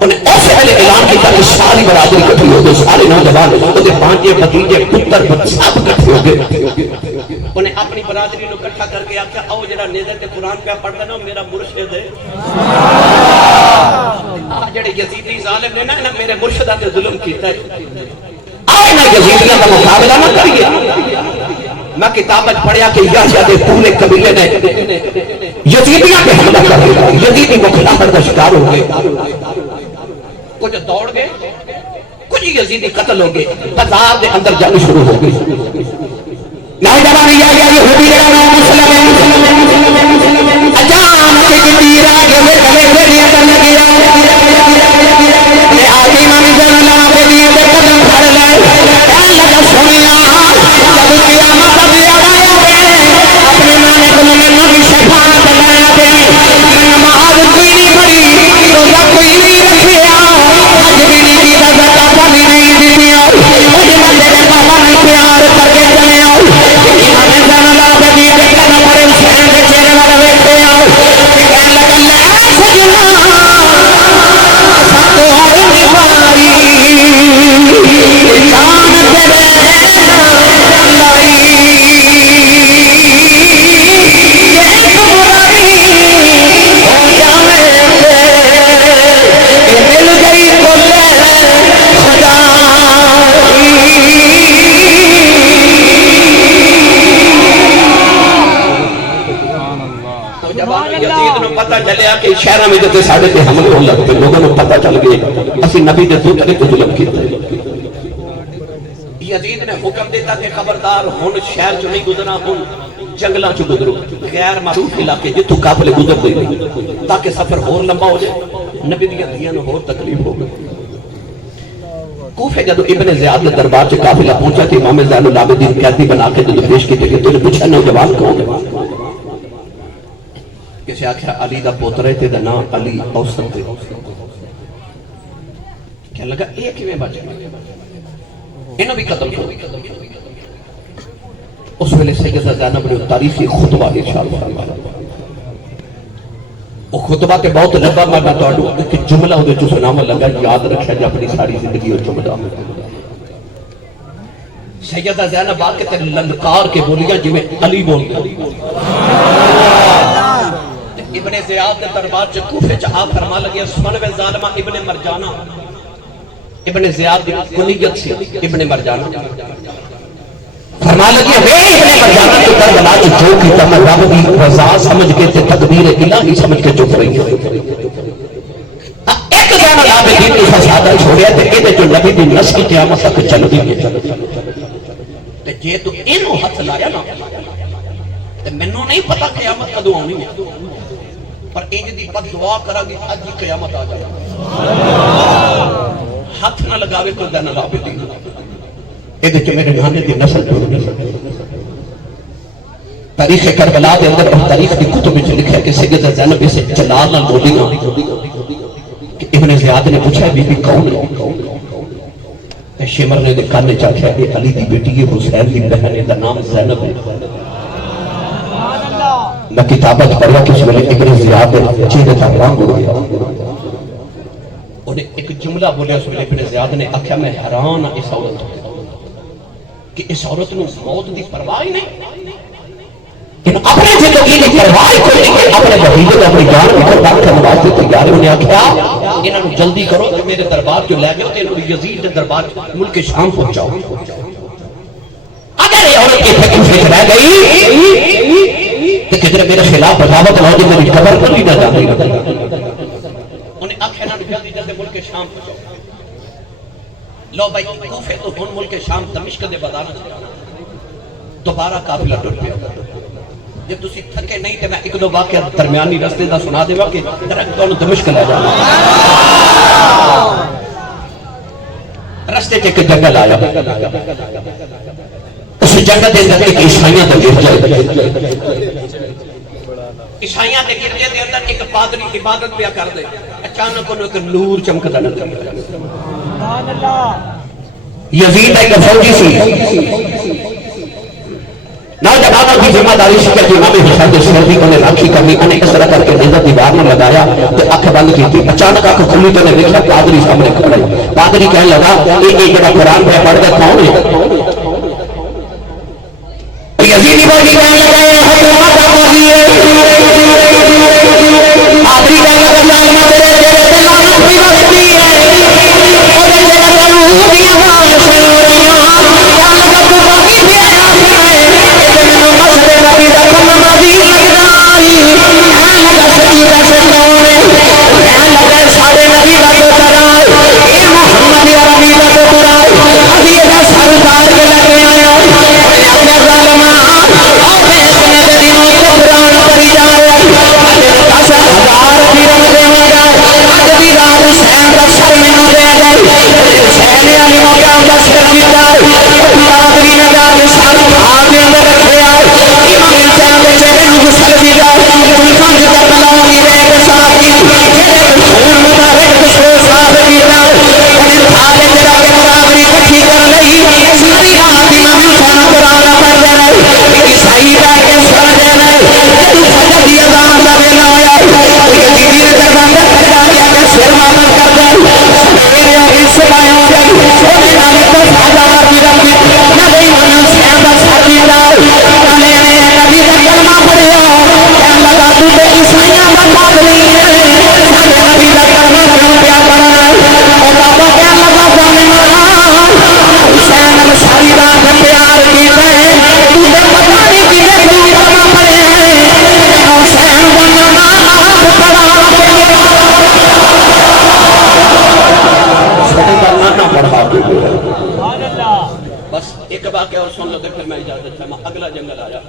انہیں ایسے پہلے اعلان کیا کہ ساری برادری اکٹھی ہو گئی سارے نوجوان انہیں بھانجے بھتیجے پتر سب اکٹھے ہو گئے انہیں اپنی برادری نو اکٹھا کر کے آکھیا او جڑا نیزے تے قرآن پہ پڑھدا نا میرا مرشد ہے جڑے یزیدی ظالم نے نا میرے مرشدہ تے ظلم کیتا ہے آئے نا یزیدیاں کا مقابلہ نہ کریے میں کتابت پڑھیا کہ یحییٰ دے پورے قبیلے نے یزیدیاں پہ حملہ کر دیا یزیدی مخالفت کا شکار ہو گئے کچھ دوڑ گئے کچھ یزیدی قتل ہو گئے بازار دے اندر جنگ شروع ہو گئی نوجوان یہودی کا نام مسلم اچانک ایک تیر آگے میں گلے میں دیا کرنے گیا آدھی مامی جنگلہ پہ دیئے دے قدم پھڑ لائے کہا لگا سنیا جب قیامت ابھی آیا دے اپنے مالک میں نبی شفاعت لایا دے میں نماز کوئی نہیں پڑھی روزہ کوئی نہیں رکھیا حج بھی نہیں کیتا زکات بھی نہیں دیا مجھے بندے نے بابا نے پیار کر کے چلے آؤ امام جنگلہ پہ دیئے دے قدم پھڑے حسین کے چہرے والے بیٹھے آؤ کہ کہنے لگا لے سجنا ساتھ اور نباری جان تیرے لائی دیکھ مراری ہو جانے دے مل گئی کل خدائی یزید نو پتہ چلیا کہ شہراں وچ تے ساڈے تے حملے ہون لگ پے لوگاں نو پتہ چل گیا اسی نبی دے دوت نے ظلم کیتا یزید نے حکم دیتا کہ خبردار ہن شہر چ نہیں گزرنا ہن جنگلاں چ گزرو غیر معروف علاقے جتھوں قافلے گزرتے نہیں تاکہ سفر اور لمبا ہو جائے نبی دی دیاں نو اور تکلیف ہو گئی کوفے جدو ابن زیاد کے دربار سے قافلہ پہنچا کہ امام زین العابدین قیدی بنا کے تو پیش کی تھی تو نے پوچھا نوجوان کون ہے کسی آخیا علی دا پوترے تے دا نام علی اوسط تے کیا لگا یہ کیویں بچ گیا انہوں بھی قتل کر اس ویلے سیدہ زینب نے تاریخی خطبہ ارشاد فرمایا وہ خطبہ تے بہت لمبا میں تو ایک جملہ ہوتے جو سناما لگا یاد رکھا جا اپنی ساری زندگی اور جملہ سیدہ زینب آ کے تے للکار کے بولیا جی میں علی بول گیا ابن زیاد نے دربار چ کوفے چ آ فرما لگے عثمان و ظالمہ ابن مرجانہ ابن زیاد کی کنیت سے ابن مرجانہ فرما لگے وے ابن مرجانہ تو کربلا چ جو کیتا میں رب دی رضا سمجھ کے تے تدبیر الہی سمجھ کے چپ رہی ہوں ایک زین العابدین نے فسادہ چھوڑیا تے اے جو نبی دی نسل قیامت تک چلدی ہے تے جے تو اینو ہاتھ لایا نا تے مینوں نہیں پتہ قیامت کدوں آنی ہے پر انج دی بد دعا کراں گی اج ہی قیامت آ جائے ہاتھ نہ لگاوے کوئی زین العابدین اے دے میرے نانے دی نسل تاریخ کربلا دے اندر اور تاریخ کی کتب میں لکھا ہے کہ سیدہ زینب سے جلال نہ بولیاں کہ ابن زیاد نے پوچھا بی بی کون ہے شمر نے دکھا نے چاہتا ہے علی دی بیٹی ہے حسین دی بہن دا نام زینب ہے میں کتابت پڑھا کہ اس ویلے ابن زیاد چہرے کا رنگ اڑ گیا انہیں ایک جملہ بولیا اس ویلے ابن زیاد نے آخیا میں حیران اس عورت کہ اس عورت نے موت دی پرواہ نہیں کہ اپنے زندگی کی پرواہ کوئی نہیں اپنے بھتیجے کو اپنی جان کی قربان کرنے واسطے تیار ہونے آخیا انہاں نوں جلدی کرو کہ میرے دربار جو لے گئے تے انہوں یزید کے دربار ملک شام پہنچاؤ اگر یہ عورت کی فکر سے رہ گئی کہ کدھر میرے خلاف بغاوت ہو جائے میری خبر کو نہیں نہ جانے انہیں آخیا نہ جلدی جلدی ملک شام پہنچاؤ لو بھائی کوفے تو ہن ملک شام دمشق دے بدانا دوبارہ قافلہ ٹر پیا جب تسی تھکے نہیں تے میں ایک دو واقعہ درمیانی رستے دا سنا دے کہ درخت کو دمشق لے جانا رستے ایک جنگل آیا اس جنگل دے اندر ایک عیسائیاں دا گرجا عیسائیاں دے گرجے دے اندر ایک پادری عبادت پیا کر دے اچانک انہوں ایک نور چمکدا نظر آیا یزید ایک فوجی سی نوجوانوں کی ذمہ داری سے کہ امام حسین کے سردی کو نے راکھی کرنی انہیں اس طرح کر کے نظر دیوار میں لگایا تو آنکھ بند کی تھی اچانک آنکھ کھلی تو نے دیکھا پادری سامنے کھڑا ہے پادری کہنے لگا ایک جڑا قرآن پہ پڑھ کے کون ہے یزیدی فوجی کہنے لگا حکومت آبادی ہے پادری کہنے لگا ظالمہ تیرے تیرے لعنت بھی بچتی ہے اور جڑا قانون دی آواز سن رہی ہوں کہنے لگا تو باقی بھی آیا سارے نبی کا تو کرائے محمد عربی کا تو کرائے ابھی ایسا سرکار کے لگے آیا اپنے ظالمہ پڑھا کے گئے۔ سبحان اللہ بس ایک واقعہ اور سن لو تو پھر میں اجازت چاہوں اگلا جنگل آیا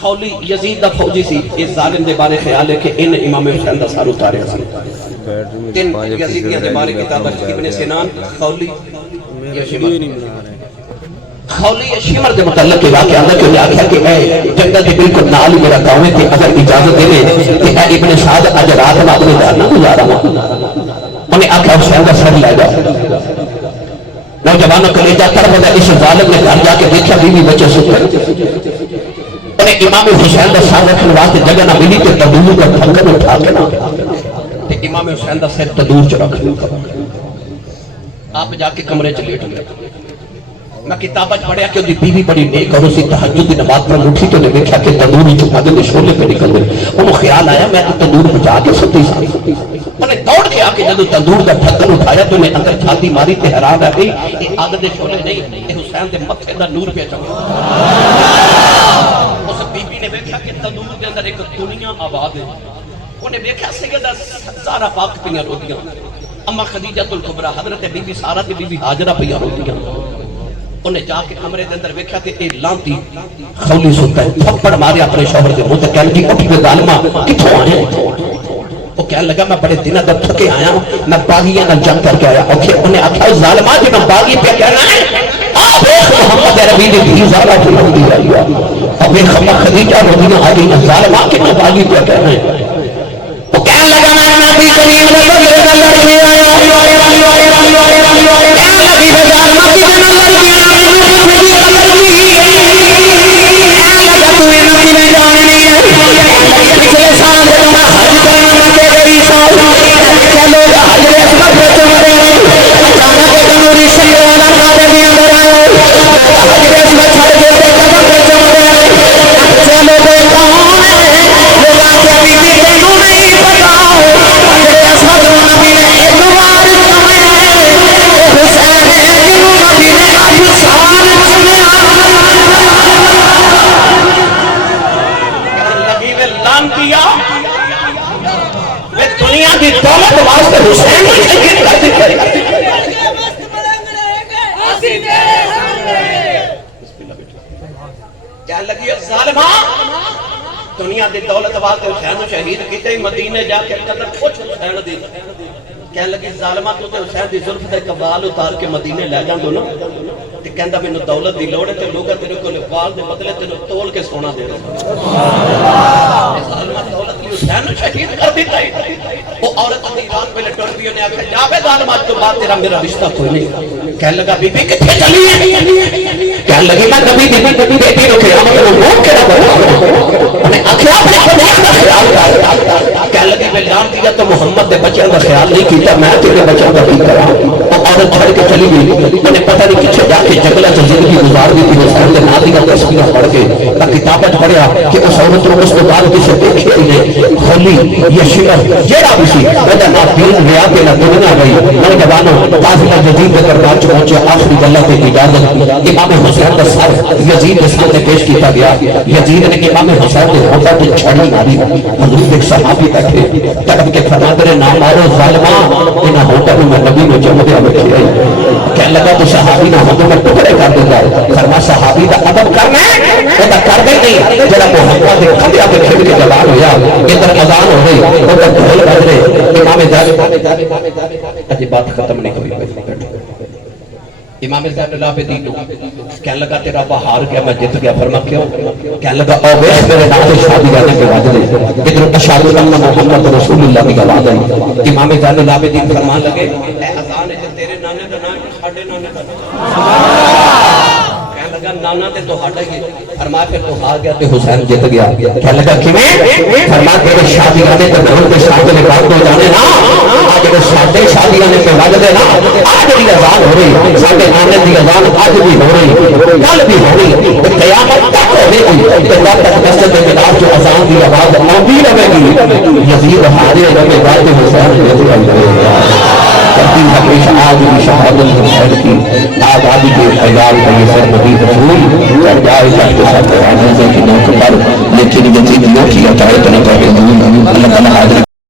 خولی یزید دا فوجی سی اس ظالم دے بارے خیال ہے کہ ان امام حسین دا سار اتاریا سی تین یزیدیاں دے بارے کتاب ابن سینان خولی یا شمر خولی یا شمر دے متعلق واقعہ اندر کہ انہیں آکھا کہ اے جنگل دے بالکل نال میرا گاؤں ہے کہ اگر اجازت دے لے کہ اے ابن سعد اج رات میں اپنے گھر نہ گزارا انہیں آکھا حسین دا سر لے جا نوجوانوں کلیجہ طرف دا اس ظالم نے گھر جا کے دیکھا بیوی بچے سکتے انہیں امام حسین دا سر رکھنے واسطے جگہ نہ ملی کہ تدور کا ڈھکن اٹھا کے نہ کہ امام حسین دا سر تدور چ رکھ لوں آپ جا کے کمرے چ لیٹ گئے میں کتابہ پڑھیا کہ دی بیوی بڑی نیک اور اسی تہجد دی نماز پر اٹھی تو نے دیکھا کہ تندور ہی چھپا دے شولے پہ نکل گئے انہوں خیال آیا میں تو تندور بچا کے ستی ساری انہیں دوڑ کے آ کے جب تندور کا ڈھکن اٹھایا تو انہیں اندر چھاتی ماری تے حیران رہ گئی یہ آگ دے شولے نہیں یہ حسین دے متھے دا نور پہ چکا اس بیوی نے دیکھا کہ تندور کے اندر ایک دنیا آباد ہے انہیں دیکھا سیدہ سارا پاک پیاں روٹیاں اما خدیجہ الکبریٰ حضرت بی بی سارہ تے بی بی حاجرہ پیاں روٹیاں انہیں جا کے کمرے دے اندر ویکھیا تے اے لانتی خولی ستا ہے تھپڑ مارے اپنے شوہر دے منہ تے کہنے کی اٹھ کے ظالما کتھوں آئے وہ کہنے لگا میں بڑے دنوں تک تھکے آیا ہوں میں باغیاں نال جنگ کر کے آیا انہیں آکھا ظالما جو میں باغی پہ کہنا ہے آپ ایک محمد عربی نے بھی زارہ کی ہوتی ہے اب ایک خدیجہ رضیہ عنہا ظالما کہ میں باغی پہ کہنا ہے وہ کہنے لگا میں نبی کریم نے بدلے نہ لڑنے آیا کہنے لگی ہے ظالما کہ جنہ لڑنے دنیا دی دولت واسطے حسین کو شہید کیتے مدینے جا کے قدر کچھ حسین دی کہنے لگی ظالمہ تو تے حسین دی زلف تے کبال اتار کے مدینے لے جاندو نا تے کہندا مینوں دولت دی لوڑ ہے تے لوگ تیرے کول وال دے بدلے تینوں تول کے سونا دے ظالمہ دولت لی حسین کو شہید کر دیتا ہے وہ عورت دی رات پہلے ٹر گئی نے آکھا جا بے ظالمہ تو بعد تیرا میرا رشتہ کوئی نہیں کہنے لگا بی بی کتھے چلی ہے کہنے لگی میں کبھی بیٹی کو قیامت میں روک کے نہ کہنے لگے میں جان دیا تو محمد دے بچوں کا خیال نہیں کیتا میں تیرے بچوں کا کی کرا وہ عورت چھڑ کے چلی گئی میں نے پتہ نہیں کچھ جا کے جنگلہ سے زندگی گزار دی تھی حسین نے نادی کا تصویرہ پڑھ کے میں کتابت پڑھیا کہ اس عورت کو اس کے بعد کسی دیکھے نہیں خولی یہ شمر جیڑا بھی سی وجہ نہ دین ریا کے نہ دنیا گئی میں جوانوں قافلہ جدید کے دربار چ پہنچے آخری گلہ کی اجازت امام حسین کا سر یزید کے سامنے پیش کیا گیا یزید نے امام حسین کے ہوٹا پہ چھڑی ماری حضور ایک صحابی بیٹھے تڑپ کے فرماتے رہے نام مارو ظالما انہاں ہوٹا میں نبی میں جمع دیا بیٹھے کہنے لگا تو صحابی نہ ہوٹوں میں ٹکڑے کر دیتا ہے فرما صحابی کا ادب کرنا ہے وہ تو کر دے نہیں جڑا محمد کے کھڑیا کے کھڑ کے جوان ہویا ادھر اذان ہو گئی ادھر ڈھول بج رہے امام اجی بات ختم نہیں ہوئی امام زین العابدین کہنے لگا تیرا بہار گیا میں جت گیا فرما کیوں کہنے لگا او ویس میرے نام شادی کرنے کے بعد ادھر اشہد ان محمد رسول اللہ کی گواہ ہے امام زین العابدین فرمان لگے اے اذان ہے تیرے نانے دا نام ساڈے نانے دا کہنے لگا نانا تے تو ہٹ گئے فرمایا پھر تو ہار گیا تے حسین جت گیا کہنے لگا کیویں فرمایا تیرے شادی کرنے تے نام تے شادی نے بات ہو جانے نا آج وہ ساڈے شادی کرنے تے وجدے نا آج دی اذان ہو رہی ساڈے نانے دی اذان آج بھی ہو رہی کل بھی ہو رہی قیامت تک ہو رہی تے جب تک مسجد کے خلاف جو اذان دی آواز آندی رہے گی یزید حاضر رہے گا تے حسین جت گیا کرتی ہمیشہ آج بھی شہادت حسین کی آزادی کے خیال کا یہ سر نبی رسول چڑھ جائے جب کے ساتھ آنے سے کی نوک پر لیکن یزید یہ کیا چاہے تو نہ چاہے اللہ تعالیٰ حاضر